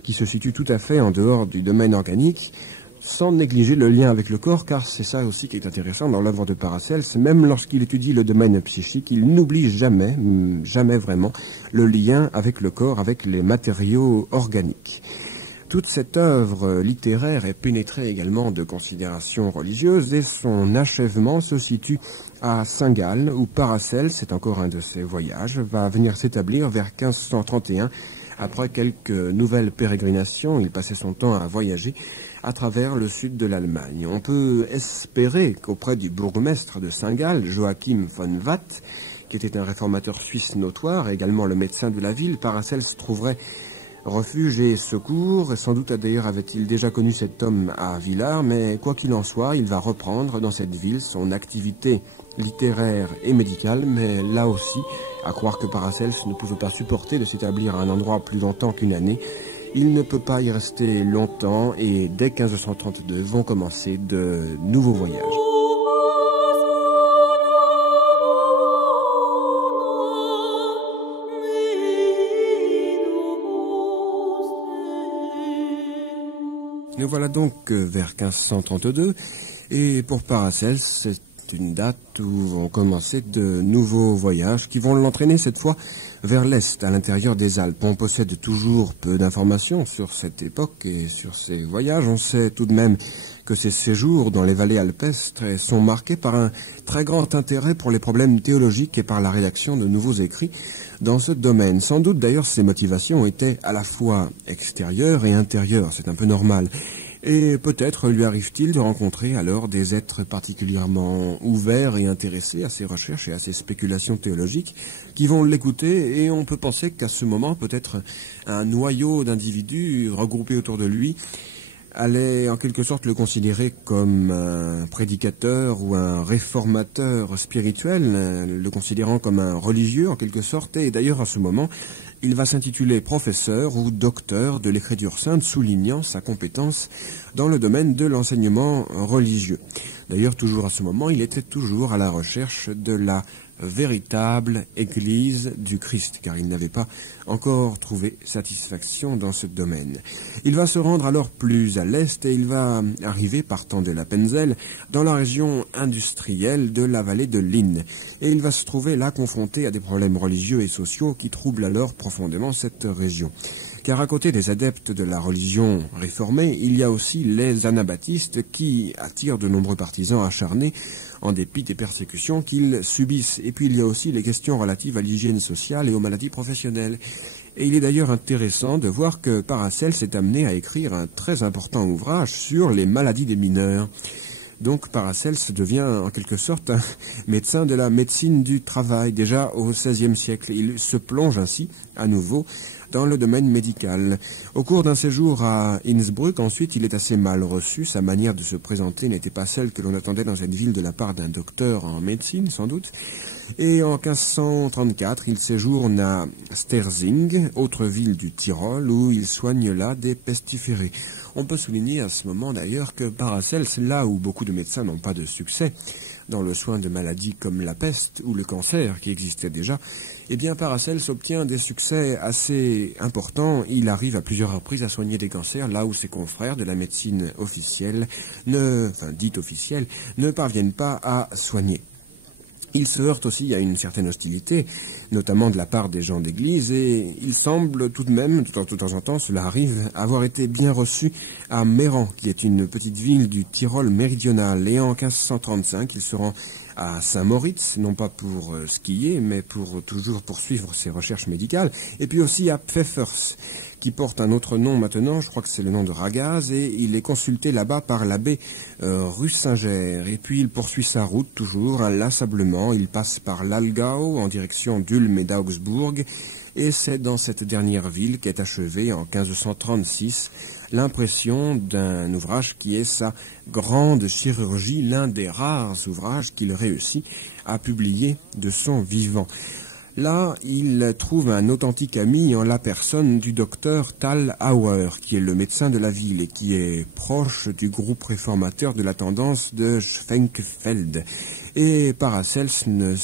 qui se situent tout à fait en dehors du domaine organique, sans négliger le lien avec le corps, car c'est ça aussi qui est intéressant dans l'œuvre de Paracelse. Même lorsqu'il étudie le domaine psychique, il n'oublie jamais, jamais vraiment, le lien avec le corps, avec les matériaux organiques. Toute cette œuvre littéraire est pénétrée également de considérations religieuses, et son achèvement se situe à Saint-Gall, où Paracelse, c'est encore un de ses voyages, va venir s'établir vers 1531. Après quelques nouvelles pérégrinations, il passait son temps à voyager à travers le sud de l'Allemagne. On peut espérer qu'auprès du bourgmestre de Saint-Gall, Joachim von Watt, qui était un réformateur suisse notoire, et également le médecin de la ville, Paracelse trouverait refuge et secours. Sans doute d'ailleurs avait-il déjà connu cet homme à Villars, mais quoi qu'il en soit, il va reprendre dans cette ville son activité littéraire et médicale, mais là aussi, à croire que Paracelse ne pouvait pas supporter de s'établir à un endroit plus longtemps qu'une année, il ne peut pas y rester longtemps, et dès 1532 vont commencer de nouveaux voyages. Nous voilà donc vers 1532, et pour Paracelse, c'est une date où vont commencer de nouveaux voyages qui vont l'entraîner cette fois vers l'est, à l'intérieur des Alpes. On possède toujours peu d'informations sur cette époque et sur ces voyages. On sait tout de même que ces séjours dans les vallées alpestres sont marqués par un très grand intérêt pour les problèmes théologiques et par la rédaction de nouveaux écrits dans ce domaine. Sans doute d'ailleurs ces motivations étaient à la fois extérieures et intérieures, c'est un peu normal. Et peut-être lui arrive-t-il de rencontrer alors des êtres particulièrement ouverts et intéressés à ses recherches et à ses spéculations théologiques qui vont l'écouter, et on peut penser qu'à ce moment peut-être un noyau d'individus regroupés autour de lui allait en quelque sorte le considérer comme un prédicateur ou un réformateur spirituel, le considérant comme un religieux en quelque sorte. Et d'ailleurs à ce moment, il va s'intituler professeur ou docteur de l'écriture sainte, soulignant sa compétence dans le domaine de l'enseignement religieux. D'ailleurs, toujours à ce moment, il était toujours à la recherche de la véritable Église du Christ, car il n'avait pas encore trouvé satisfaction dans ce domaine. Il va se rendre alors plus à l'est, et il va arriver, partant de l'Appenzell, dans la région industrielle de la vallée de l'Inn. Et il va se trouver là confronté à des problèmes religieux et sociaux qui troublent alors profondément cette région. Car à côté des adeptes de la religion réformée, il y a aussi les anabaptistes qui attirent de nombreux partisans acharnés en dépit des persécutions qu'ils subissent. Et puis il y a aussi les questions relatives à l'hygiène sociale et aux maladies professionnelles. Et il est d'ailleurs intéressant de voir que Paracelse s'est amené à écrire un très important ouvrage sur les maladies des mineurs. Donc Paracelse devient en quelque sorte un médecin de la médecine du travail, déjà au XVIe siècle. Il se plonge ainsi à nouveau dans le domaine médical. Au cours d'un séjour à Innsbruck, ensuite, il est assez mal reçu. Sa manière de se présenter n'était pas celle que l'on attendait dans cette ville de la part d'un docteur en médecine, sans doute. Et en 1534, il séjourne à Sterzing, autre ville du Tyrol, où il soigne là des pestiférés. On peut souligner à ce moment d'ailleurs que Paracelse, là où beaucoup de médecins n'ont pas de succès, dans le soin de maladies comme la peste ou le cancer qui existaient déjà, eh bien Paracelse obtient des succès assez importants. Il arrive à plusieurs reprises à soigner des cancers là où ses confrères de la médecine officielle, dite officielle, ne parviennent pas à soigner. Il se heurte aussi à une certaine hostilité, notamment de la part des gens d'église, et il semble tout de même, de temps en temps, cela arrive, avoir été bien reçu à Méran, qui est une petite ville du Tyrol méridional. Et en 1535, il se rend à Saint-Moritz, non pas pour skier, mais pour toujours poursuivre ses recherches médicales, et puis aussi à Pfeffers, qui porte un autre nom maintenant, je crois que c'est le nom de Ragaz, et il est consulté là-bas par l'abbé Russinger. Et puis il poursuit sa route toujours, inlassablement, il passe par l'Allgäu en direction d'Ulm et d'Augsbourg, et c'est dans cette dernière ville qu'est achevée en 1536 l'impression d'un ouvrage qui est sa grande chirurgie, l'un des rares ouvrages qu'il réussit à publier de son vivant. Là, il trouve un authentique ami en la personne du docteur Tal Auer, qui est le médecin de la ville et qui est proche du groupe réformateur de la tendance de Schwenkfeld. Et Paracelse ne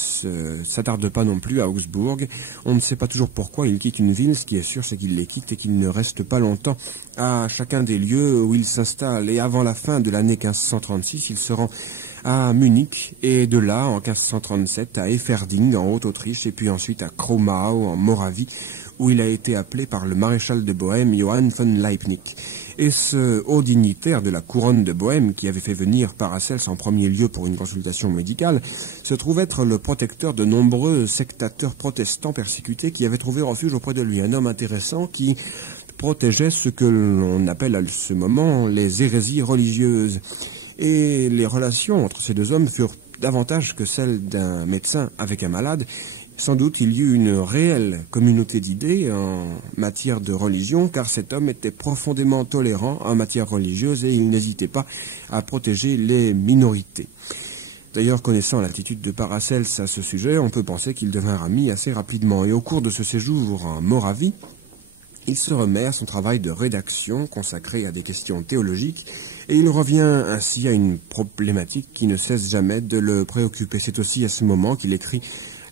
s'attarde pas non plus à Augsbourg. On ne sait pas toujours pourquoi il quitte une ville. Ce qui est sûr, c'est qu'il les quitte et qu'il ne reste pas longtemps à chacun des lieux où il s'installe. Et avant la fin de l'année 1536, il se rend à Munich, et de là, en 1537, à Efferding, en Haute-Autriche, et puis ensuite à Kromau, en Moravie, où il a été appelé par le maréchal de Bohême, Johann von Leibniz. Et ce haut dignitaire de la couronne de Bohême, qui avait fait venir Paracelse en premier lieu pour une consultation médicale, se trouve être le protecteur de nombreux sectateurs protestants persécutés qui avaient trouvé refuge auprès de lui. Un homme intéressant qui protégeait ce que l'on appelle à ce moment les hérésies religieuses. Et les relations entre ces deux hommes furent davantage que celles d'un médecin avec un malade. Sans doute il y eut une réelle communauté d'idées en matière de religion, car cet homme était profondément tolérant en matière religieuse et il n'hésitait pas à protéger les minorités. D'ailleurs, connaissant l'attitude de Paracelse à ce sujet, on peut penser qu'ils devinrent amis assez rapidement. Et au cours de ce séjour en Moravie, il se remet à son travail de rédaction consacré à des questions théologiques, et il revient ainsi à une problématique qui ne cesse jamais de le préoccuper. C'est aussi à ce moment qu'il écrit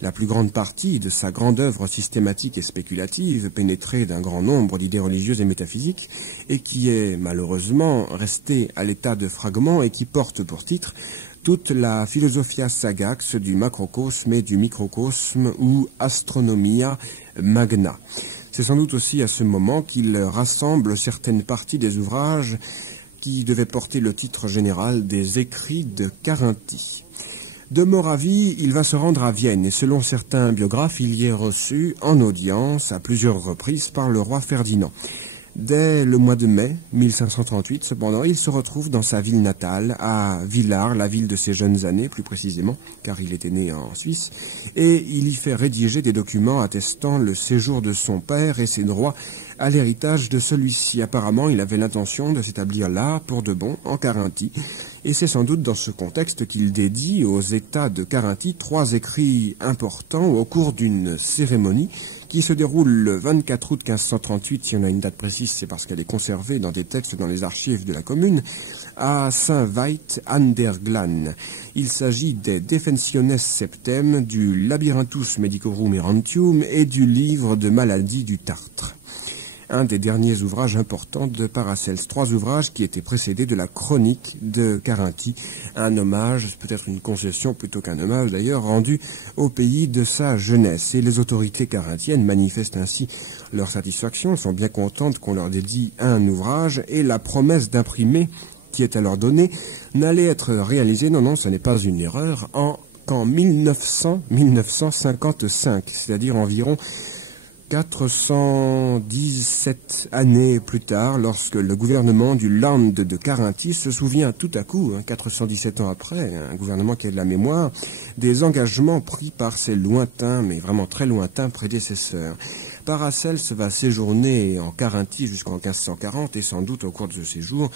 la plus grande partie de sa grande œuvre systématique et spéculative, pénétrée d'un grand nombre d'idées religieuses et métaphysiques, et qui est malheureusement restée à l'état de fragment et qui porte pour titre toute la Philosophia Sagax du macrocosme et du microcosme, ou Astronomia Magna. C'est sans doute aussi à ce moment qu'il rassemble certaines parties des ouvrages qui devaient porter le titre général des Écrits de Carinthie. De Moravie, il va se rendre à Vienne, et selon certains biographes, il y est reçu en audience à plusieurs reprises par le roi Ferdinand. Dès le mois de mai 1538, cependant, il se retrouve dans sa ville natale, à Villars, la ville de ses jeunes années, plus précisément, car il était né en Suisse, et il y fait rédiger des documents attestant le séjour de son père et ses droits à l'héritage de celui-ci. Apparemment, il avait l'intention de s'établir là, pour de bon, en Carinthie, et c'est sans doute dans ce contexte qu'il dédie aux États de Carinthie 3 écrits importants au cours d'une cérémonie qui se déroule le 24 août 1538, si on a une date précise, c'est parce qu'elle est conservée dans des textes dans les archives de la commune, à Saint-Veit an der Glan. Il s'agit des Defensiones Septem, du Labyrinthus Medicorum Errantium et du livre de maladies du Tartre. Un des derniers ouvrages importants de Paracelse. 3 ouvrages qui étaient précédés de la chronique de Carinthie. Un hommage, peut-être une concession plutôt qu'un hommage d'ailleurs, rendu au pays de sa jeunesse. Et les autorités carinthiennes manifestent ainsi leur satisfaction, sont bien contentes qu'on leur dédie un ouvrage, et la promesse d'imprimer qui est alors donnée n'allait être réalisée, non, ce n'est pas une erreur, qu'en 1955, c'est-à-dire environ 417 années plus tard, lorsque le gouvernement du Land de Carinthie se souvient tout à coup, 417 ans après, un gouvernement qui a de la mémoire, des engagements pris par ses lointains, mais vraiment très lointains prédécesseurs. Paracelse va séjourner en Carinthie jusqu'en 1540, et sans doute au cours de ce séjour,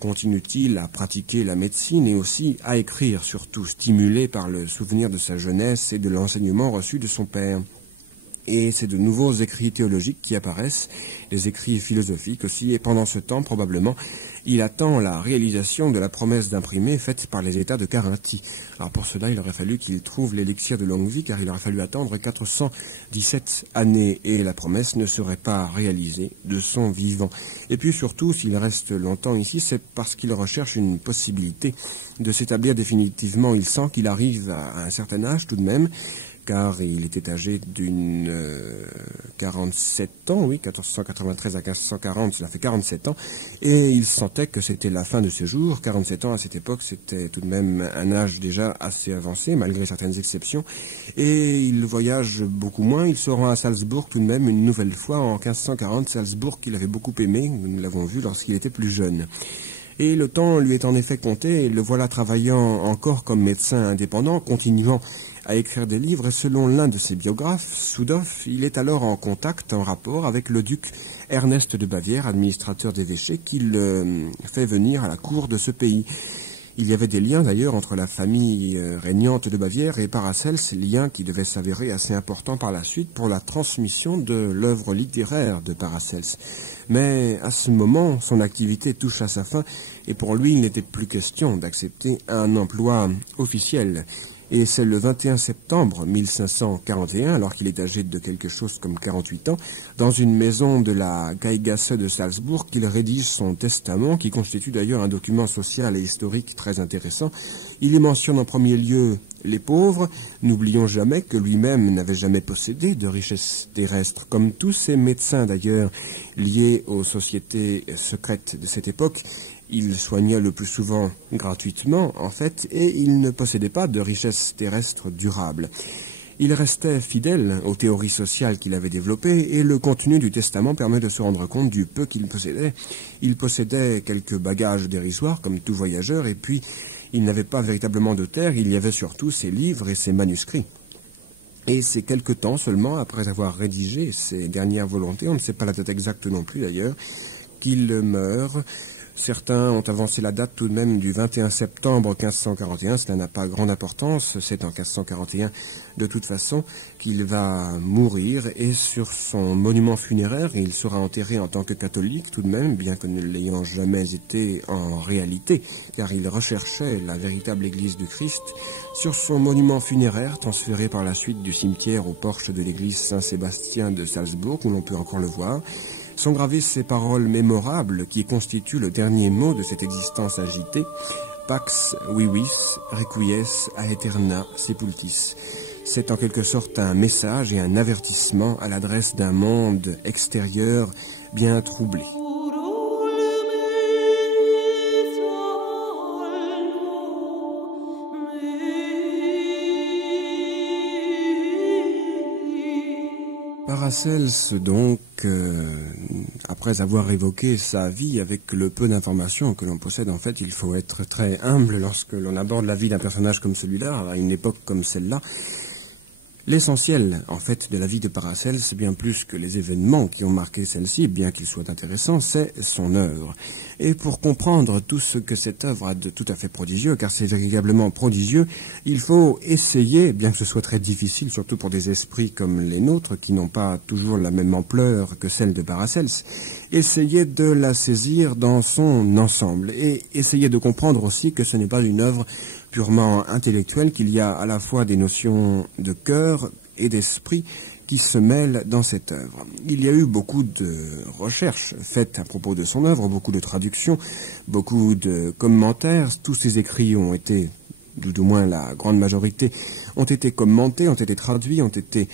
continue-t-il à pratiquer la médecine et aussi à écrire, surtout stimulé par le souvenir de sa jeunesse et de l'enseignement reçu de son père. et c'est de nouveaux écrits théologiques qui apparaissent, des écrits philosophiques aussi, et pendant ce temps, probablement, il attend la réalisation de la promesse d'imprimer faite par les États de Carinthie. Alors pour cela, il aurait fallu qu'il trouve l'élixir de longue vie, car il aurait fallu attendre 417 années, et la promesse ne serait pas réalisée de son vivant. Et puis surtout, s'il reste longtemps ici, c'est parce qu'il recherche une possibilité de s'établir définitivement. Il sent qu'il arrive à un certain âge tout de même, car il était âgé d'une 47 ans, oui, 1493 à 1540, cela fait 47 ans, et il sentait que c'était la fin de ses jours. 47 ans à cette époque, c'était tout de même un âge déjà assez avancé, malgré certaines exceptions, et il voyage beaucoup moins. Il se rend à Salzbourg tout de même une nouvelle fois en 1540, Salzbourg qu'il avait beaucoup aimé, nous l'avons vu lorsqu'il était plus jeune. Et le temps lui est en effet compté, et le voilà travaillant encore comme médecin indépendant, continuant à écrire des livres, et selon l'un de ses biographes, Soudoff, il est alors en contact, en rapport avec le duc Ernest de Bavière, administrateur d'évêché, qu'il fait venir à la cour de ce pays. Il y avait des liens d'ailleurs entre la famille régnante de Bavière et Paracelse, liens qui devaient s'avérer assez importants par la suite pour la transmission de l'œuvre littéraire de Paracelse. Mais à ce moment, son activité touche à sa fin, et pour lui, il n'était plus question d'accepter un emploi officiel. Et c'est le 21 septembre 1541, alors qu'il est âgé de quelque chose comme 48 ans, dans une maison de la Geigasse de Salzbourg, qu'il rédige son testament, qui constitue d'ailleurs un document social et historique très intéressant. Il y mentionne en premier lieu les pauvres. N'oublions jamais que lui-même n'avait jamais possédé de richesses terrestres, comme tous ces médecins d'ailleurs liés aux sociétés secrètes de cette époque. Il soignait le plus souvent gratuitement, en fait, et il ne possédait pas de richesses terrestres durables. Il restait fidèle aux théories sociales qu'il avait développées, et le contenu du testament permet de se rendre compte du peu qu'il possédait. Il possédait quelques bagages dérisoires, comme tout voyageur, et puis il n'avait pas véritablement de terre, il y avait surtout ses livres et ses manuscrits. Et c'est quelque temps seulement, après avoir rédigé ses dernières volontés, on ne sait pas la date exacte non plus d'ailleurs, qu'il meurt. Certains ont avancé la date tout de même du 21 septembre 1541, cela n'a pas grande importance, c'est en 1541 de toute façon qu'il va mourir, et sur son monument funéraire, il sera enterré en tant que catholique tout de même, bien que ne l'ayant jamais été en réalité, car il recherchait la véritable Église du Christ. Sur son monument funéraire, transféré par la suite du cimetière au porche de l'église Saint-Sébastien de Salzbourg, où l'on peut encore le voir, sont gravées ces paroles mémorables qui constituent le dernier mot de cette existence agitée, Pax vivis requies aeterna sepultis. C'est en quelque sorte un message et un avertissement à l'adresse d'un monde extérieur bien troublé. Paracelse, donc, après avoir évoqué sa vie avec le peu d'informations que l'on possède, en fait, il faut être très humble lorsque l'on aborde la vie d'un personnage comme celui-là, à une époque comme celle-là. L'essentiel, en fait, de la vie de Paracelse, bien plus que les événements qui ont marqué celle-ci, bien qu'ils soient intéressants, c'est son œuvre. Et pour comprendre tout ce que cette œuvre a de tout à fait prodigieux, car c'est véritablement prodigieux, il faut essayer, bien que ce soit très difficile, surtout pour des esprits comme les nôtres, qui n'ont pas toujours la même ampleur que celle de Paracelse, essayer de la saisir dans son ensemble, et essayer de comprendre aussi que ce n'est pas une œuvre purement intellectuelle, qu'il y a à la fois des notions de cœur et d'esprit qui se mêlent dans cette œuvre. Il y a eu beaucoup de recherches faites à propos de son œuvre, beaucoup de traductions, beaucoup de commentaires. Tous ces écrits ont été, du moins la grande majorité, ont été commentés, ont été traduits, ont été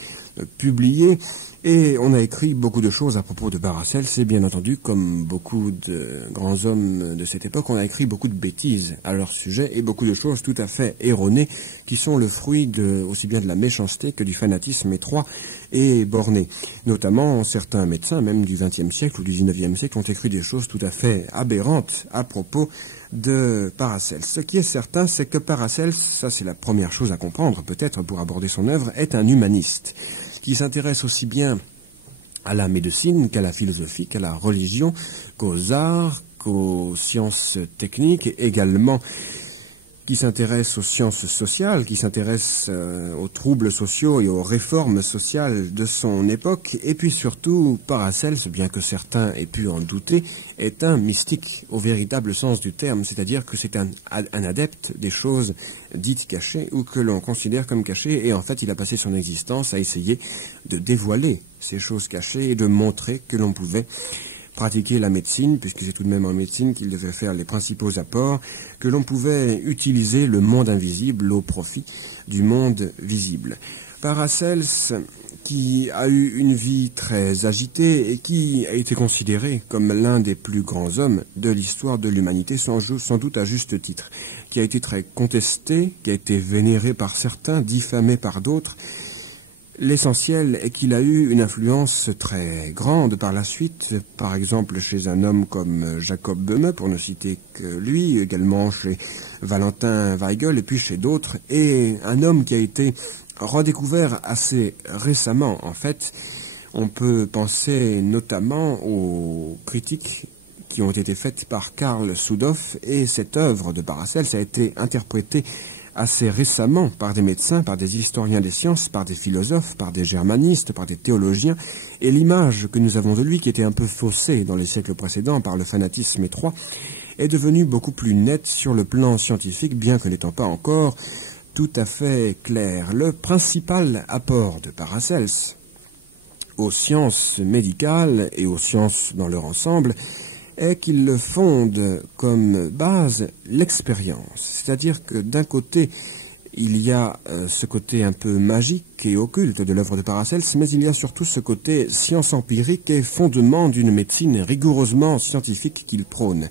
publiés. Et on a écrit beaucoup de choses à propos de Paracelse, et bien entendu, comme beaucoup de grands hommes de cette époque, on a écrit beaucoup de bêtises à leur sujet, et beaucoup de choses tout à fait erronées, qui sont le fruit aussi bien de la méchanceté que du fanatisme étroit et borné. Notamment, certains médecins, même du XXe siècle ou du XIXe siècle, ont écrit des choses tout à fait aberrantes à propos de Paracelse. Ce qui est certain, c'est que Paracelse, ça c'est la première chose à comprendre peut-être pour aborder son œuvre, est un humaniste qui s'intéresse aussi bien à la médecine qu'à la philosophie, qu'à la religion, qu'aux arts, qu'aux sciences techniques, et également qui s'intéresse aux sciences sociales, qui s'intéresse aux troubles sociaux et aux réformes sociales de son époque, et puis surtout, Paracels, bien que certains aient pu en douter, est un mystique au véritable sens du terme, c'est-à-dire que c'est un adepte des choses dites cachées ou que l'on considère comme cachées, et en fait il a passé son existence à essayer de dévoiler ces choses cachées et de montrer que l'on pouvait pratiquer la médecine, puisque c'est tout de même en médecine qu'il devait faire les principaux apports, que l'on pouvait utiliser le monde invisible au profit du monde visible. Paracels, qui a eu une vie très agitée et qui a été considéré comme l'un des plus grands hommes de l'histoire de l'humanité, sans doute à juste titre, qui a été très contesté, qui a été vénéré par certains, diffamé par d'autres. L'essentiel est qu'il a eu une influence très grande par la suite, par exemple chez un homme comme Jacob Böhme, pour ne citer que lui, également chez Valentin Weigel et puis chez d'autres, et un homme qui a été redécouvert assez récemment. En fait, on peut penser notamment aux critiques qui ont été faites par Karl Sudhoff, et cette œuvre de Paracels a été interprétée assez récemment par des médecins, par des historiens des sciences, par des philosophes, par des germanistes, par des théologiens, et l'image que nous avons de lui, qui était un peu faussée dans les siècles précédents par le fanatisme étroit, est devenue beaucoup plus nette sur le plan scientifique, bien que n'étant pas encore tout à fait claire. Le principal apport de Paracels aux sciences médicales et aux sciences dans leur ensemble est qu'il fonde comme base l'expérience. C'est-à-dire que d'un côté, il y a ce côté un peu magique et occulte de l'œuvre de Paracels, mais il y a surtout ce côté science empirique et fondement d'une médecine rigoureusement scientifique qu'il prône.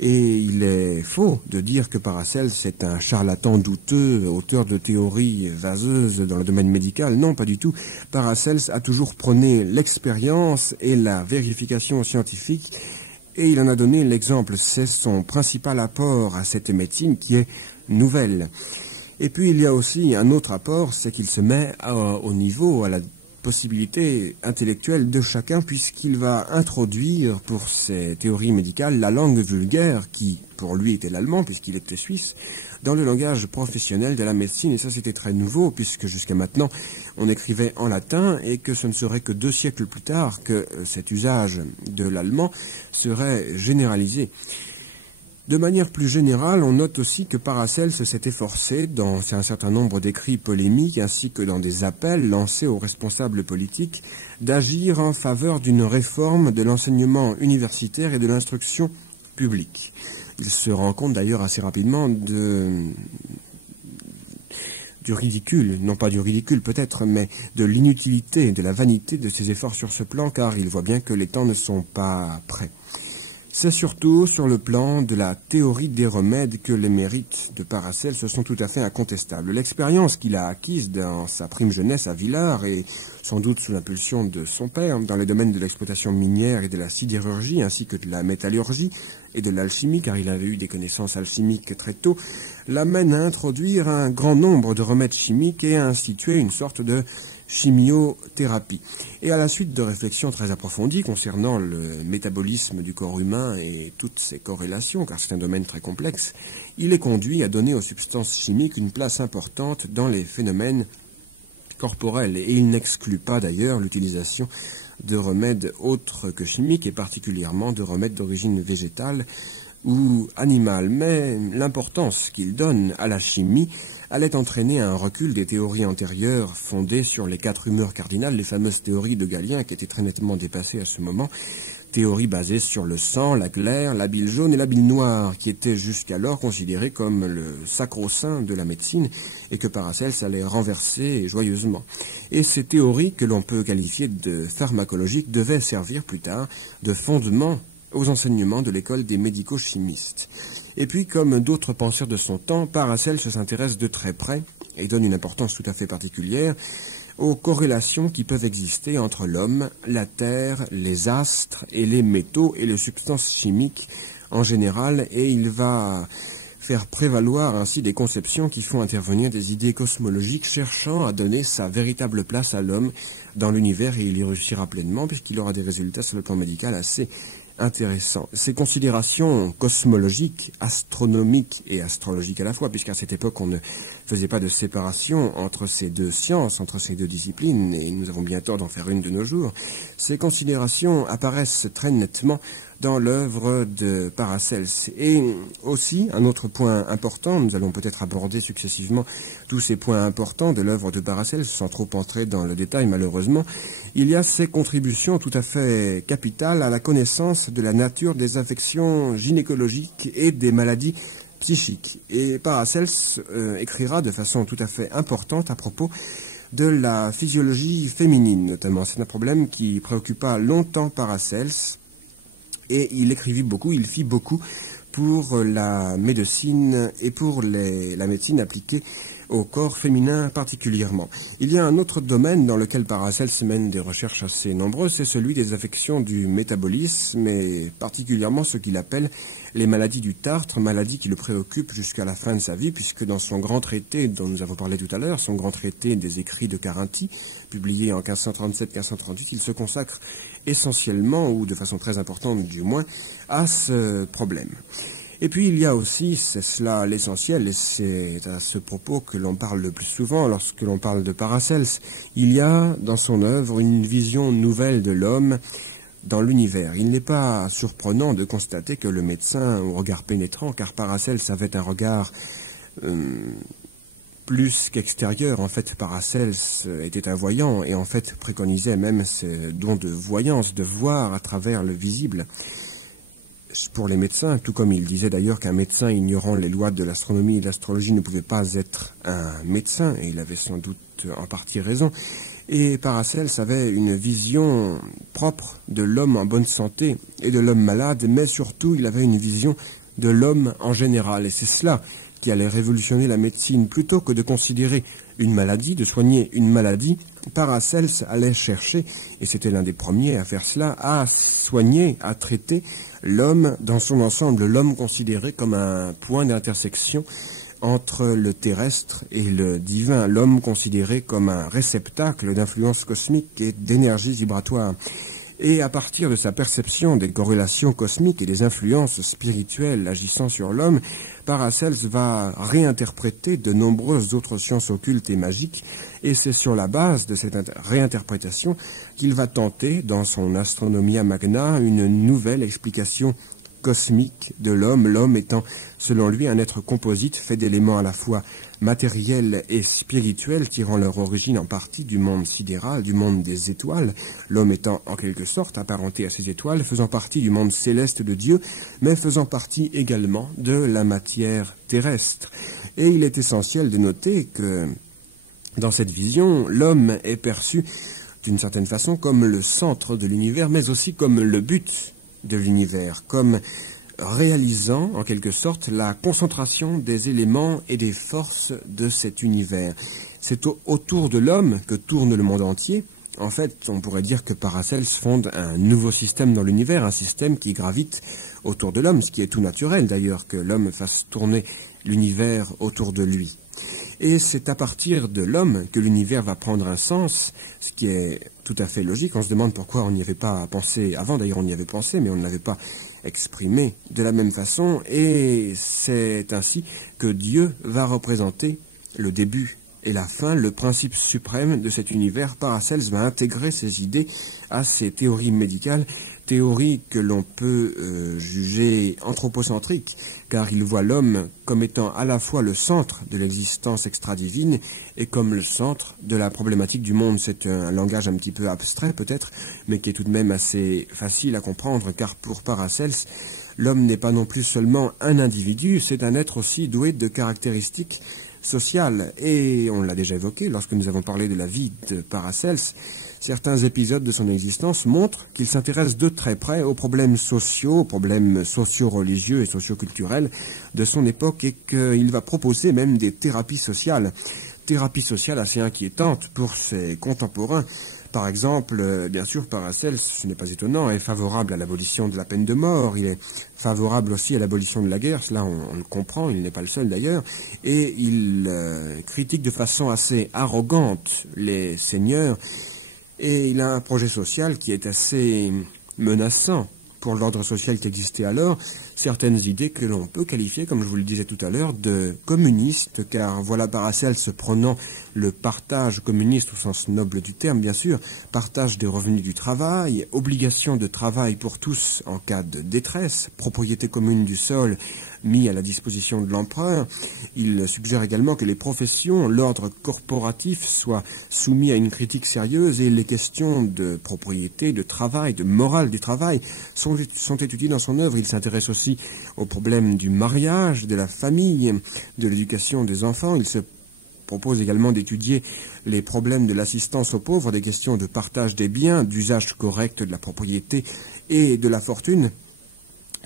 Et il est faux de dire que Paracels est un charlatan douteux, auteur de théories vaseuses dans le domaine médical. Non, pas du tout. Paracels a toujours prôné l'expérience et la vérification scientifique, et il en a donné l'exemple. C'est son principal apport à cette médecine qui est nouvelle. Et puis il y a aussi un autre apport, c'est qu'il se met au niveau, à la possibilité intellectuelle de chacun, puisqu'il va introduire pour ses théories médicales la langue vulgaire, qui pour lui était l'allemand, puisqu'il était suisse, dans le langage professionnel de la médecine. Et ça, c'était très nouveau, puisque jusqu'à maintenant, on écrivait en latin, et que ce ne serait que 2 siècles plus tard que cet usage de l'allemand serait généralisé. De manière plus générale, on note aussi que Paracels s'est efforcé, dans un certain nombre d'écrits polémiques ainsi que dans des appels lancés aux responsables politiques, d'agir en faveur d'une réforme de l'enseignement universitaire et de l'instruction publique. Il se rend compte d'ailleurs assez rapidement du ridicule, non pas du ridicule peut-être, mais de l'inutilité, de la vanité de ses efforts sur ce plan, car il voit bien que les temps ne sont pas prêts. C'est surtout sur le plan de la théorie des remèdes que les mérites de Paracels sont tout à fait incontestables. L'expérience qu'il a acquise dans sa prime jeunesse à Villars, et sans doute sous l'impulsion de son père, dans les domaines de l'exploitation minière et de la sidérurgie, ainsi que de la métallurgie et de l'alchimie, car il avait eu des connaissances alchimiques très tôt, l'amène à introduire un grand nombre de remèdes chimiques et à instituer une sorte de chimiothérapie. Et à la suite de réflexions très approfondies concernant le métabolisme du corps humain et toutes ses corrélations, car c'est un domaine très complexe, il est conduit à donner aux substances chimiques une place importante dans les phénomènes corporels. Et il n'exclut pas d'ailleurs l'utilisation de remèdes autres que chimiques, et particulièrement de remèdes d'origine végétale ou animale. Mais l'importance qu'il donne à la chimie allait entraîner un recul des théories antérieures fondées sur les 4 humeurs cardinales, les fameuses théories de Galien qui étaient très nettement dépassées à ce moment, théories basées sur le sang, la glaire, la bile jaune et la bile noire, qui étaient jusqu'alors considérées comme le sacro-saint de la médecine et que Paracels allait renverser joyeusement. Et ces théories, que l'on peut qualifier de pharmacologiques, devaient servir plus tard de fondement aux enseignements de l'école des médico-chimistes. Et puis, comme d'autres penseurs de son temps, Paracels s'intéresse de très près, et donne une importance tout à fait particulière, aux corrélations qui peuvent exister entre l'homme, la terre, les astres et les métaux et les substances chimiques en général, et il va faire prévaloir ainsi des conceptions qui font intervenir des idées cosmologiques cherchant à donner sa véritable place à l'homme dans l'univers, et il y réussira pleinement puisqu'il aura des résultats sur le plan médical assez intéressant. Ces considérations cosmologiques, astronomiques et astrologiques à la fois, puisqu'à cette époque on ne faisait pas de séparation entre ces deux sciences, entre ces deux disciplines, et nous avons bien tort d'en faire une de nos jours, ces considérations apparaissent très nettement dans l'œuvre de Paracels. Et aussi, un autre point important, nous allons peut-être aborder successivement tous ces points importants de l'œuvre de Paracels, sans trop entrer dans le détail malheureusement, il y a ces contributions tout à fait capitales à la connaissance de la nature des affections gynécologiques et des maladies psychiques. Et Paracels écrira de façon tout à fait importante à propos de la physiologie féminine, notamment. C'est un problème qui préoccupa longtemps Paracels, et il écrivit beaucoup, il fit beaucoup pour la médecine et pour la médecine appliquée au corps féminin particulièrement. Il y a un autre domaine dans lequel Paracels mène des recherches assez nombreuses, c'est celui des affections du métabolisme, et particulièrement ce qu'il appelle les maladies du Tartre, maladies qui le préoccupent jusqu'à la fin de sa vie, puisque dans son grand traité dont nous avons parlé tout à l'heure, son grand traité des écrits de Carinthie, publié en 1537-1538, il se consacre essentiellement, ou de façon très importante du moins, à ce problème. Et puis il y a aussi, c'est cela l'essentiel, et c'est à ce propos que l'on parle le plus souvent lorsque l'on parle de Paracels, il y a dans son œuvre une vision nouvelle de l'homme dans l'univers. Il n'est pas surprenant de constater que le médecin, au regard pénétrant, car Paracels avait un regard plus qu'extérieur, en fait Paracels était un voyant et en fait préconisait même ce don de voyance, de voir à travers le visible. Pour les médecins, tout comme il disait d'ailleurs qu'un médecin ignorant les lois de l'astronomie et de l'astrologie ne pouvait pas être un médecin, et il avait sans doute en partie raison, et Paracels avait une vision propre de l'homme en bonne santé et de l'homme malade, mais surtout il avait une vision de l'homme en général, et c'est cela qui allait révolutionner la médecine. Plutôt que de considérer une maladie, de soigner une maladie, Paracels allait chercher, et c'était l'un des premiers à faire cela, à soigner, à traiter l'homme dans son ensemble, l'homme considéré comme un point d'intersection entre le terrestre et le divin, l'homme considéré comme un réceptacle d'influence cosmique et d'énergie vibratoire. Et à partir de sa perception des corrélations cosmiques et des influences spirituelles agissant sur l'homme, Paracels va réinterpréter de nombreuses autres sciences occultes et magiques, et c'est sur la base de cette réinterprétation qu'il va tenter, dans son Astronomia Magna, une nouvelle explication cosmique de l'homme, l'homme étant, selon lui, un être composite fait d'éléments à la fois matériels et spirituels, tirant leur origine en partie du monde sidéral, du monde des étoiles, l'homme étant en quelque sorte apparenté à ces étoiles, faisant partie du monde céleste de Dieu, mais faisant partie également de la matière terrestre. Et il est essentiel de noter que, dans cette vision, l'homme est perçu d'une certaine façon comme le centre de l'univers, mais aussi comme le but de l'univers, comme réalisant en quelque sorte la concentration des éléments et des forces de cet univers. C'est autour de l'homme que tourne le monde entier. En fait, on pourrait dire que Paracels fonde un nouveau système dans l'univers, un système qui gravite autour de l'homme, ce qui est tout naturel d'ailleurs que l'homme fasse tourner l'univers autour de lui. Et c'est à partir de l'homme que l'univers va prendre un sens, ce qui est tout à fait logique. On se demande pourquoi on n'y avait pas pensé avant. D'ailleurs, on y avait pensé, mais on ne l'avait pas exprimé de la même façon. Et c'est ainsi que Dieu va représenter le début et la fin, le principe suprême de cet univers. Paracels va intégrer ces idées à ces théories médicales, théorie que l'on peut juger anthropocentrique, car il voit l'homme comme étant à la fois le centre de l'existence extra-divine et comme le centre de la problématique du monde. C'est un langage un petit peu abstrait peut-être, mais qui est tout de même assez facile à comprendre, car pour Paracels, l'homme n'est pas non plus seulement un individu, c'est un être aussi doué de caractéristiques sociales. Et on l'a déjà évoqué lorsque nous avons parlé de la vie de Paracels. Certains épisodes de son existence montrent qu'il s'intéresse de très près aux problèmes sociaux, aux problèmes socio-religieux et socio-culturels de son époque, et qu'il va proposer même des thérapies sociales assez inquiétantes pour ses contemporains. Par exemple, bien sûr, Paracels, ce n'est pas étonnant, est favorable à l'abolition de la peine de mort, il est favorable aussi à l'abolition de la guerre, cela on le comprend, il n'est pas le seul d'ailleurs, et il critique de façon assez arrogante les seigneurs. Et il a un projet social qui est assez menaçant pour l'ordre social qui existait alors, certaines idées que l'on peut qualifier, comme je vous le disais tout à l'heure, de communistes, car voilà Paracelse prenant le partage communiste au sens noble du terme, bien sûr, partage des revenus du travail, obligation de travail pour tous en cas de détresse, propriété commune du sol mis à la disposition de l'empereur. Il suggère également que les professions, l'ordre corporatif soient soumis à une critique sérieuse et les questions de propriété, de travail, de morale du travail sont étudiées dans son œuvre. Il s'intéresse aussi aux problèmes du mariage, de la famille, de l'éducation des enfants. Il se propose également d'étudier les problèmes de l'assistance aux pauvres, des questions de partage des biens, d'usage correct de la propriété et de la fortune.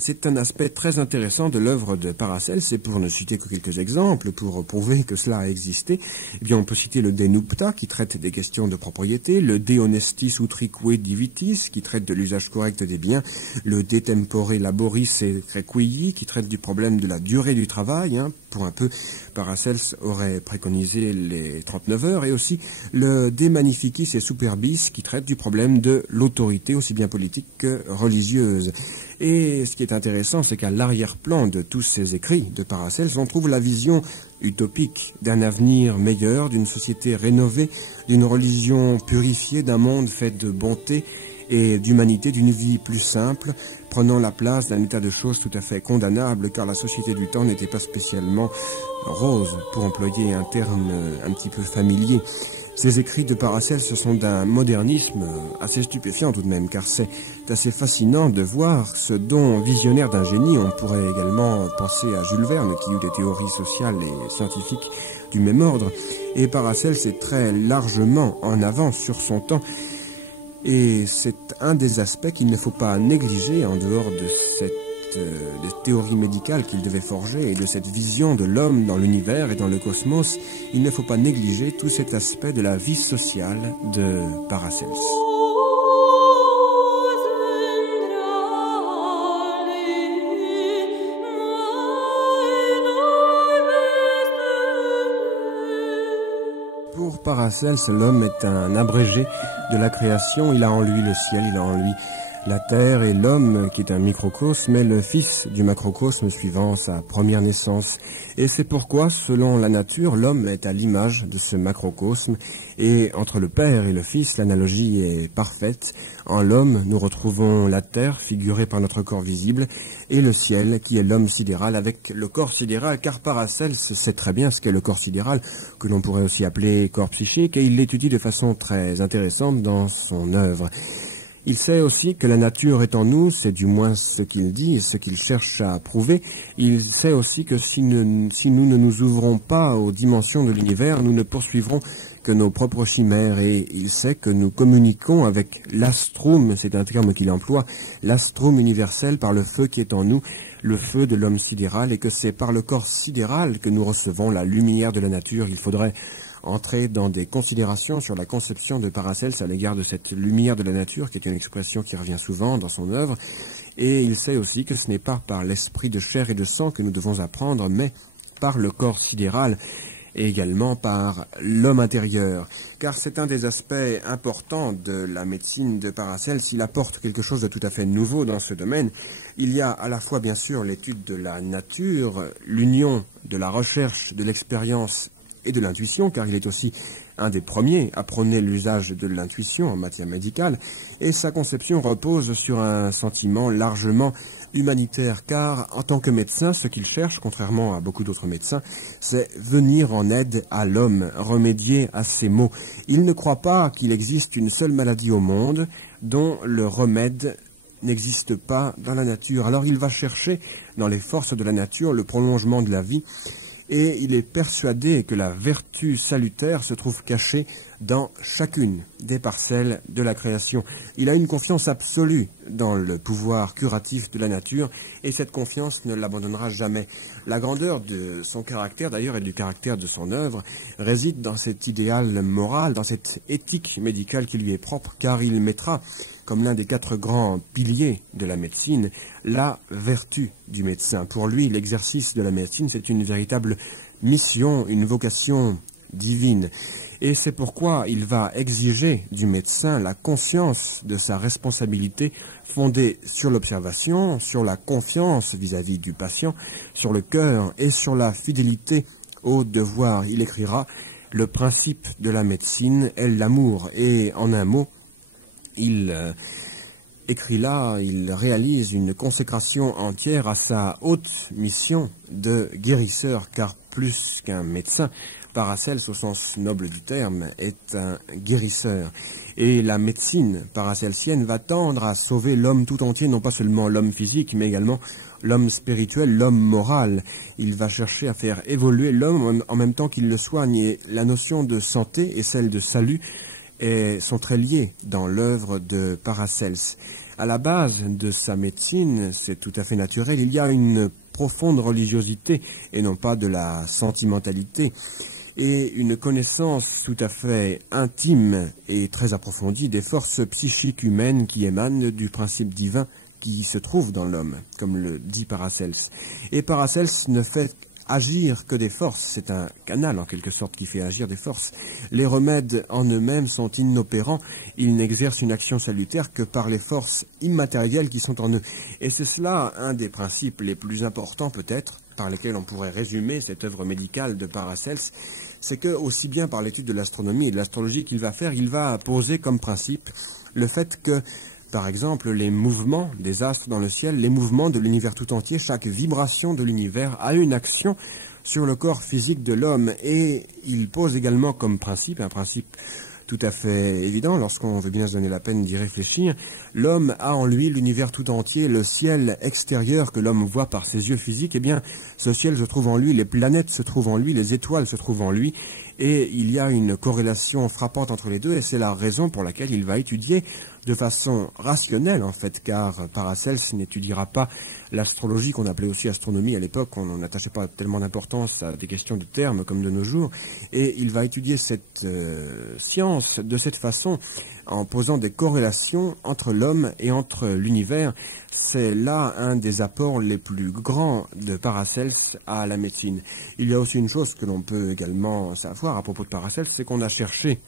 C'est un aspect très intéressant de l'œuvre de Paracelse, et pour ne citer que quelques exemples, pour prouver que cela a existé, eh bien on peut citer le De Nupta, qui traite des questions de propriété, le De Honestis Utrique Divitis, qui traite de l'usage correct des biens, le De Tempore Laboris et Requii, qui traite du problème de la durée du travail, pour un peu, Paracelse aurait préconisé les 39 heures, et aussi le De Magnificis et Superbis, qui traite du problème de l'autorité, aussi bien politique que religieuse. Et ce qui est intéressant, c'est qu'à l'arrière-plan de tous ces écrits de Paracelse, on trouve la vision utopique d'un avenir meilleur, d'une société rénovée, d'une religion purifiée, d'un monde fait de bonté et d'humanité, d'une vie plus simple, prenant la place d'un état de choses tout à fait condamnable, car la société du temps n'était pas spécialement rose, pour employer un terme un petit peu familier. Ces écrits de Paracelse sont d'un modernisme assez stupéfiant tout de même, car c'est assez fascinant de voir ce don visionnaire d'un génie. On pourrait également penser à Jules Verne, qui eut des théories sociales et scientifiques du même ordre. Et Paracelse est très largement en avance sur son temps. Et c'est un des aspects qu'il ne faut pas négliger en dehors de cette des théories médicales qu'il devait forger et de cette vision de l'homme dans l'univers et dans le cosmos. Il ne faut pas négliger tout cet aspect de la vie sociale de Paracelse. Pour Paracelse, l'homme est un abrégé de la création. Il a en lui le ciel, il a en lui la terre, et l'homme, qui est un microcosme, est le fils du macrocosme suivant sa première naissance. Et c'est pourquoi, selon la nature, l'homme est à l'image de ce macrocosme. Et entre le père et le fils, l'analogie est parfaite. En l'homme, nous retrouvons la terre, figurée par notre corps visible, et le ciel, qui est l'homme sidéral, avec le corps sidéral, car Paracelse sait très bien ce qu'est le corps sidéral, que l'on pourrait aussi appeler corps psychique, et il l'étudie de façon très intéressante dans son œuvre. Il sait aussi que la nature est en nous, c'est du moins ce qu'il dit et ce qu'il cherche à prouver. Il sait aussi que si nous ne nous ouvrons pas aux dimensions de l'univers, nous ne poursuivrons que nos propres chimères, et il sait que nous communiquons avec l'astrum, c'est un terme qu'il emploie, l'astrum universel par le feu qui est en nous, le feu de l'homme sidéral, et que c'est par le corps sidéral que nous recevons la lumière de la nature. Il faudrait entrer dans des considérations sur la conception de Paracelse à l'égard de cette lumière de la nature, qui est une expression qui revient souvent dans son œuvre. Et il sait aussi que ce n'est pas par l'esprit de chair et de sang que nous devons apprendre, mais par le corps sidéral, et également par l'homme intérieur. Car c'est un des aspects importants de la médecine de Paracelse. Il apporte quelque chose de tout à fait nouveau dans ce domaine. Il y a à la fois, bien sûr, l'étude de la nature, l'union de la recherche, de l'expérience et de l'intuition, car il est aussi un des premiers à prôner l'usage de l'intuition en matière médicale, et sa conception repose sur un sentiment largement humanitaire, car en tant que médecin, ce qu'il cherche, contrairement à beaucoup d'autres médecins, c'est venir en aide à l'homme, remédier à ses maux. Il ne croit pas qu'il existe une seule maladie au monde dont le remède n'existe pas dans la nature. Alors il va chercher dans les forces de la nature le prolongement de la vie, et il est persuadé que la vertu salutaire se trouve cachée dans chacune des parcelles de la création. Il a une confiance absolue dans le pouvoir curatif de la nature, et cette confiance ne l'abandonnera jamais. La grandeur de son caractère, d'ailleurs, et du caractère de son œuvre, réside dans cet idéal moral, dans cette éthique médicale qui lui est propre, car il mettra, comme l'un des 4 grands piliers de la médecine, la vertu du médecin. Pour lui, l'exercice de la médecine, c'est une véritable mission, une vocation divine. Et c'est pourquoi il va exiger du médecin la conscience de sa responsabilité fondée sur l'observation, sur la confiance vis-à-vis du patient, sur le cœur et sur la fidélité au devoir. Il écrira « Le principe de la médecine est l'amour ». Et en un mot, il écrit là, il réalise une consécration entière à sa haute mission de guérisseur, car plus qu'un médecin, Paracelse, au sens noble du terme, est un guérisseur. Et la médecine paracelsienne va tendre à sauver l'homme tout entier, non pas seulement l'homme physique, mais également l'homme spirituel, l'homme moral. Il va chercher à faire évoluer l'homme en même temps qu'il le soigne. Et la notion de santé et celle de salut sont très liées dans l'œuvre de Paracelse. À la base de sa médecine, c'est tout à fait naturel, il y a une profonde religiosité et non pas de la sentimentalité, et une connaissance tout à fait intime et très approfondie des forces psychiques humaines qui émanent du principe divin qui se trouve dans l'homme, comme le dit Paracelse. Et Paracelse ne fait agir que des forces, c'est un canal en quelque sorte qui fait agir des forces. Les remèdes en eux-mêmes sont inopérants, ils n'exercent une action salutaire que par les forces immatérielles qui sont en eux. Et c'est cela un des principes les plus importants peut-être, par lesquels on pourrait résumer cette œuvre médicale de Paracelse, c'est que, aussi bien par l'étude de l'astronomie et de l'astrologie qu'il va faire, il va poser comme principe le fait que, par exemple, les mouvements des astres dans le ciel, les mouvements de l'univers tout entier, chaque vibration de l'univers a une action sur le corps physique de l'homme. Et il pose également comme principe, un principe tout à fait évident, lorsqu'on veut bien se donner la peine d'y réfléchir, l'homme a en lui l'univers tout entier, le ciel extérieur que l'homme voit par ses yeux physiques, eh bien, ce ciel se trouve en lui, les planètes se trouvent en lui, les étoiles se trouvent en lui, et il y a une corrélation frappante entre les deux, et c'est la raison pour laquelle il va étudier de façon rationnelle, en fait, car Paracelse n'étudiera pas l'astrologie, qu'on appelait aussi astronomie à l'époque, on n'attachait pas tellement d'importance à des questions de termes comme de nos jours, et il va étudier cette science de cette façon, en posant des corrélations entre l'homme et entre l'univers. C'est là un des apports les plus grands de Paracelse à la médecine. Il y a aussi une chose que l'on peut également savoir à propos de Paracelse, c'est qu'on a cherché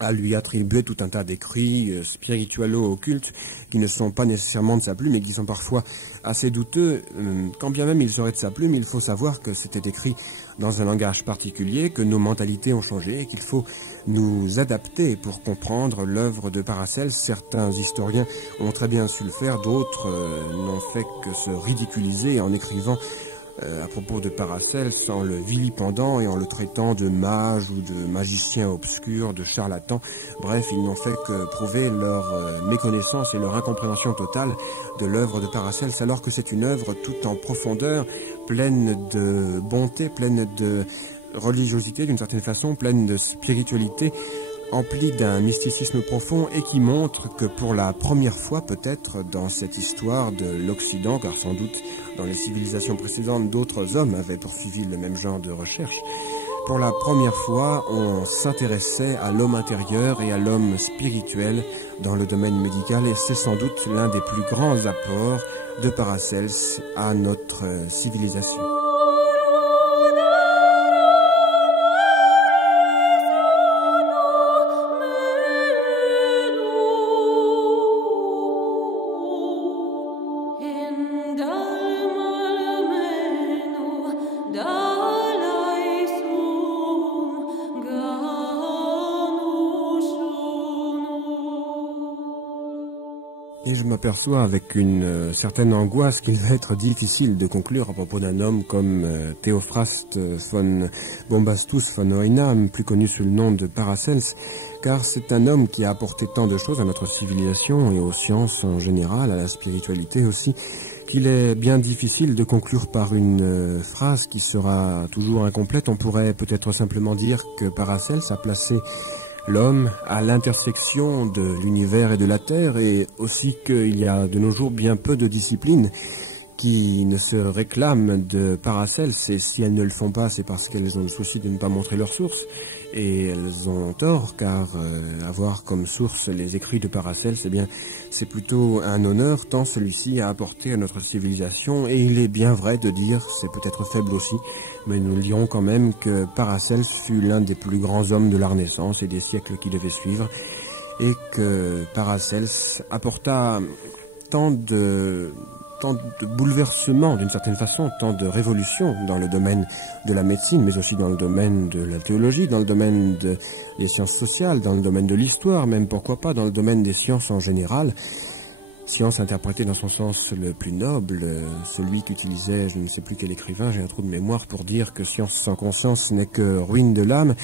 à lui attribuer tout un tas d'écrits spiritualo-occultes qui ne sont pas nécessairement de sa plume et qui sont parfois assez douteux. Quand bien même il serait de sa plume, il faut savoir que c'était écrit dans un langage particulier, que nos mentalités ont changé et qu'il faut nous adapter pour comprendre l'œuvre de Paracelse. Certains historiens ont très bien su le faire, d'autres n'ont fait que se ridiculiser en écrivant à propos de Paracelse en le vilipendant et en le traitant de mage ou de magicien obscur, de charlatan. Bref, ils n'ont fait que prouver leur méconnaissance et leur incompréhension totale de l'œuvre de Paracelse, alors que c'est une œuvre toute en profondeur, pleine de bonté, pleine de religiosité d'une certaine façon, pleine de spiritualité, empli d'un mysticisme profond et qui montre que pour la première fois peut-être dans cette histoire de l'Occident, car sans doute dans les civilisations précédentes d'autres hommes avaient poursuivi le même genre de recherche, pour la première fois on s'intéressait à l'homme intérieur et à l'homme spirituel dans le domaine médical, et c'est sans doute l'un des plus grands apports de Paracelse à notre civilisation. Et je m'aperçois avec une certaine angoisse qu'il va être difficile de conclure à propos d'un homme comme Théophraste von Bombastus von Oenam, plus connu sous le nom de Paracelse, car c'est un homme qui a apporté tant de choses à notre civilisation et aux sciences en général, à la spiritualité aussi, qu'il est bien difficile de conclure par une phrase qui sera toujours incomplète. On pourrait peut-être simplement dire que Paracelse a placé l'homme à l'intersection de l'univers et de la terre, et aussi qu'il y a de nos jours bien peu de disciplines qui ne se réclament de Paracelse, et si elles ne le font pas, c'est parce qu'elles ont le souci de ne pas montrer leurs sources. Et elles ont tort, car avoir comme source les écrits de Paracelse, eh bien, c'est plutôt un honneur, tant celui-ci a apporté à notre civilisation, et il est bien vrai de dire, c'est peut-être faible aussi, mais nous le dirons quand même que Paracelse fut l'un des plus grands hommes de la Renaissance et des siècles qui devaient suivre, et que Paracelse apporta tant de bouleversements d'une certaine façon, tant de révolutions dans le domaine de la médecine, mais aussi dans le domaine de la théologie, dans le domaine des sciences sociales, dans le domaine de l'histoire, même pourquoi pas dans le domaine des sciences en général. Science interprétée dans son sens le plus noble, celui qu'utilisait, je ne sais plus quel écrivain, j'ai un trou de mémoire pour dire que science sans conscience n'est que ruine de l'âme.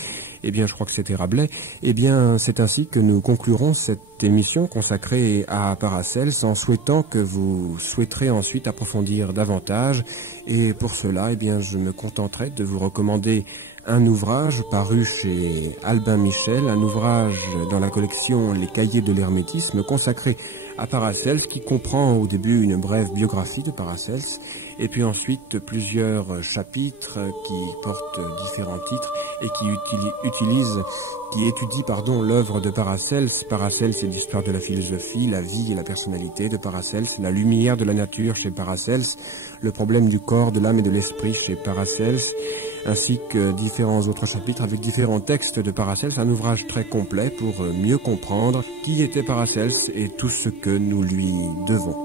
Eh bien, je crois que c'était Rabelais. Eh bien, c'est ainsi que nous conclurons cette émission consacrée à Paracelse en souhaitant que vous souhaiterez ensuite approfondir davantage. Et pour cela, eh bien, je me contenterai de vous recommander un ouvrage paru chez Albin Michel, un ouvrage dans la collection Les Cahiers de l'Hermétisme consacré à Paracelse, qui comprend au début une brève biographie de Paracelse, et puis ensuite plusieurs chapitres qui portent différents titres et qui étudient l'œuvre de Paracelse. Paracelse et l'histoire de la philosophie, la vie et la personnalité de Paracelse, la lumière de la nature chez Paracelse, le problème du corps, de l'âme et de l'esprit chez Paracelse, ainsi que différents autres chapitres avec différents textes de Paracelse, un ouvrage très complet pour mieux comprendre qui était Paracelse et tout ce que nous lui devons.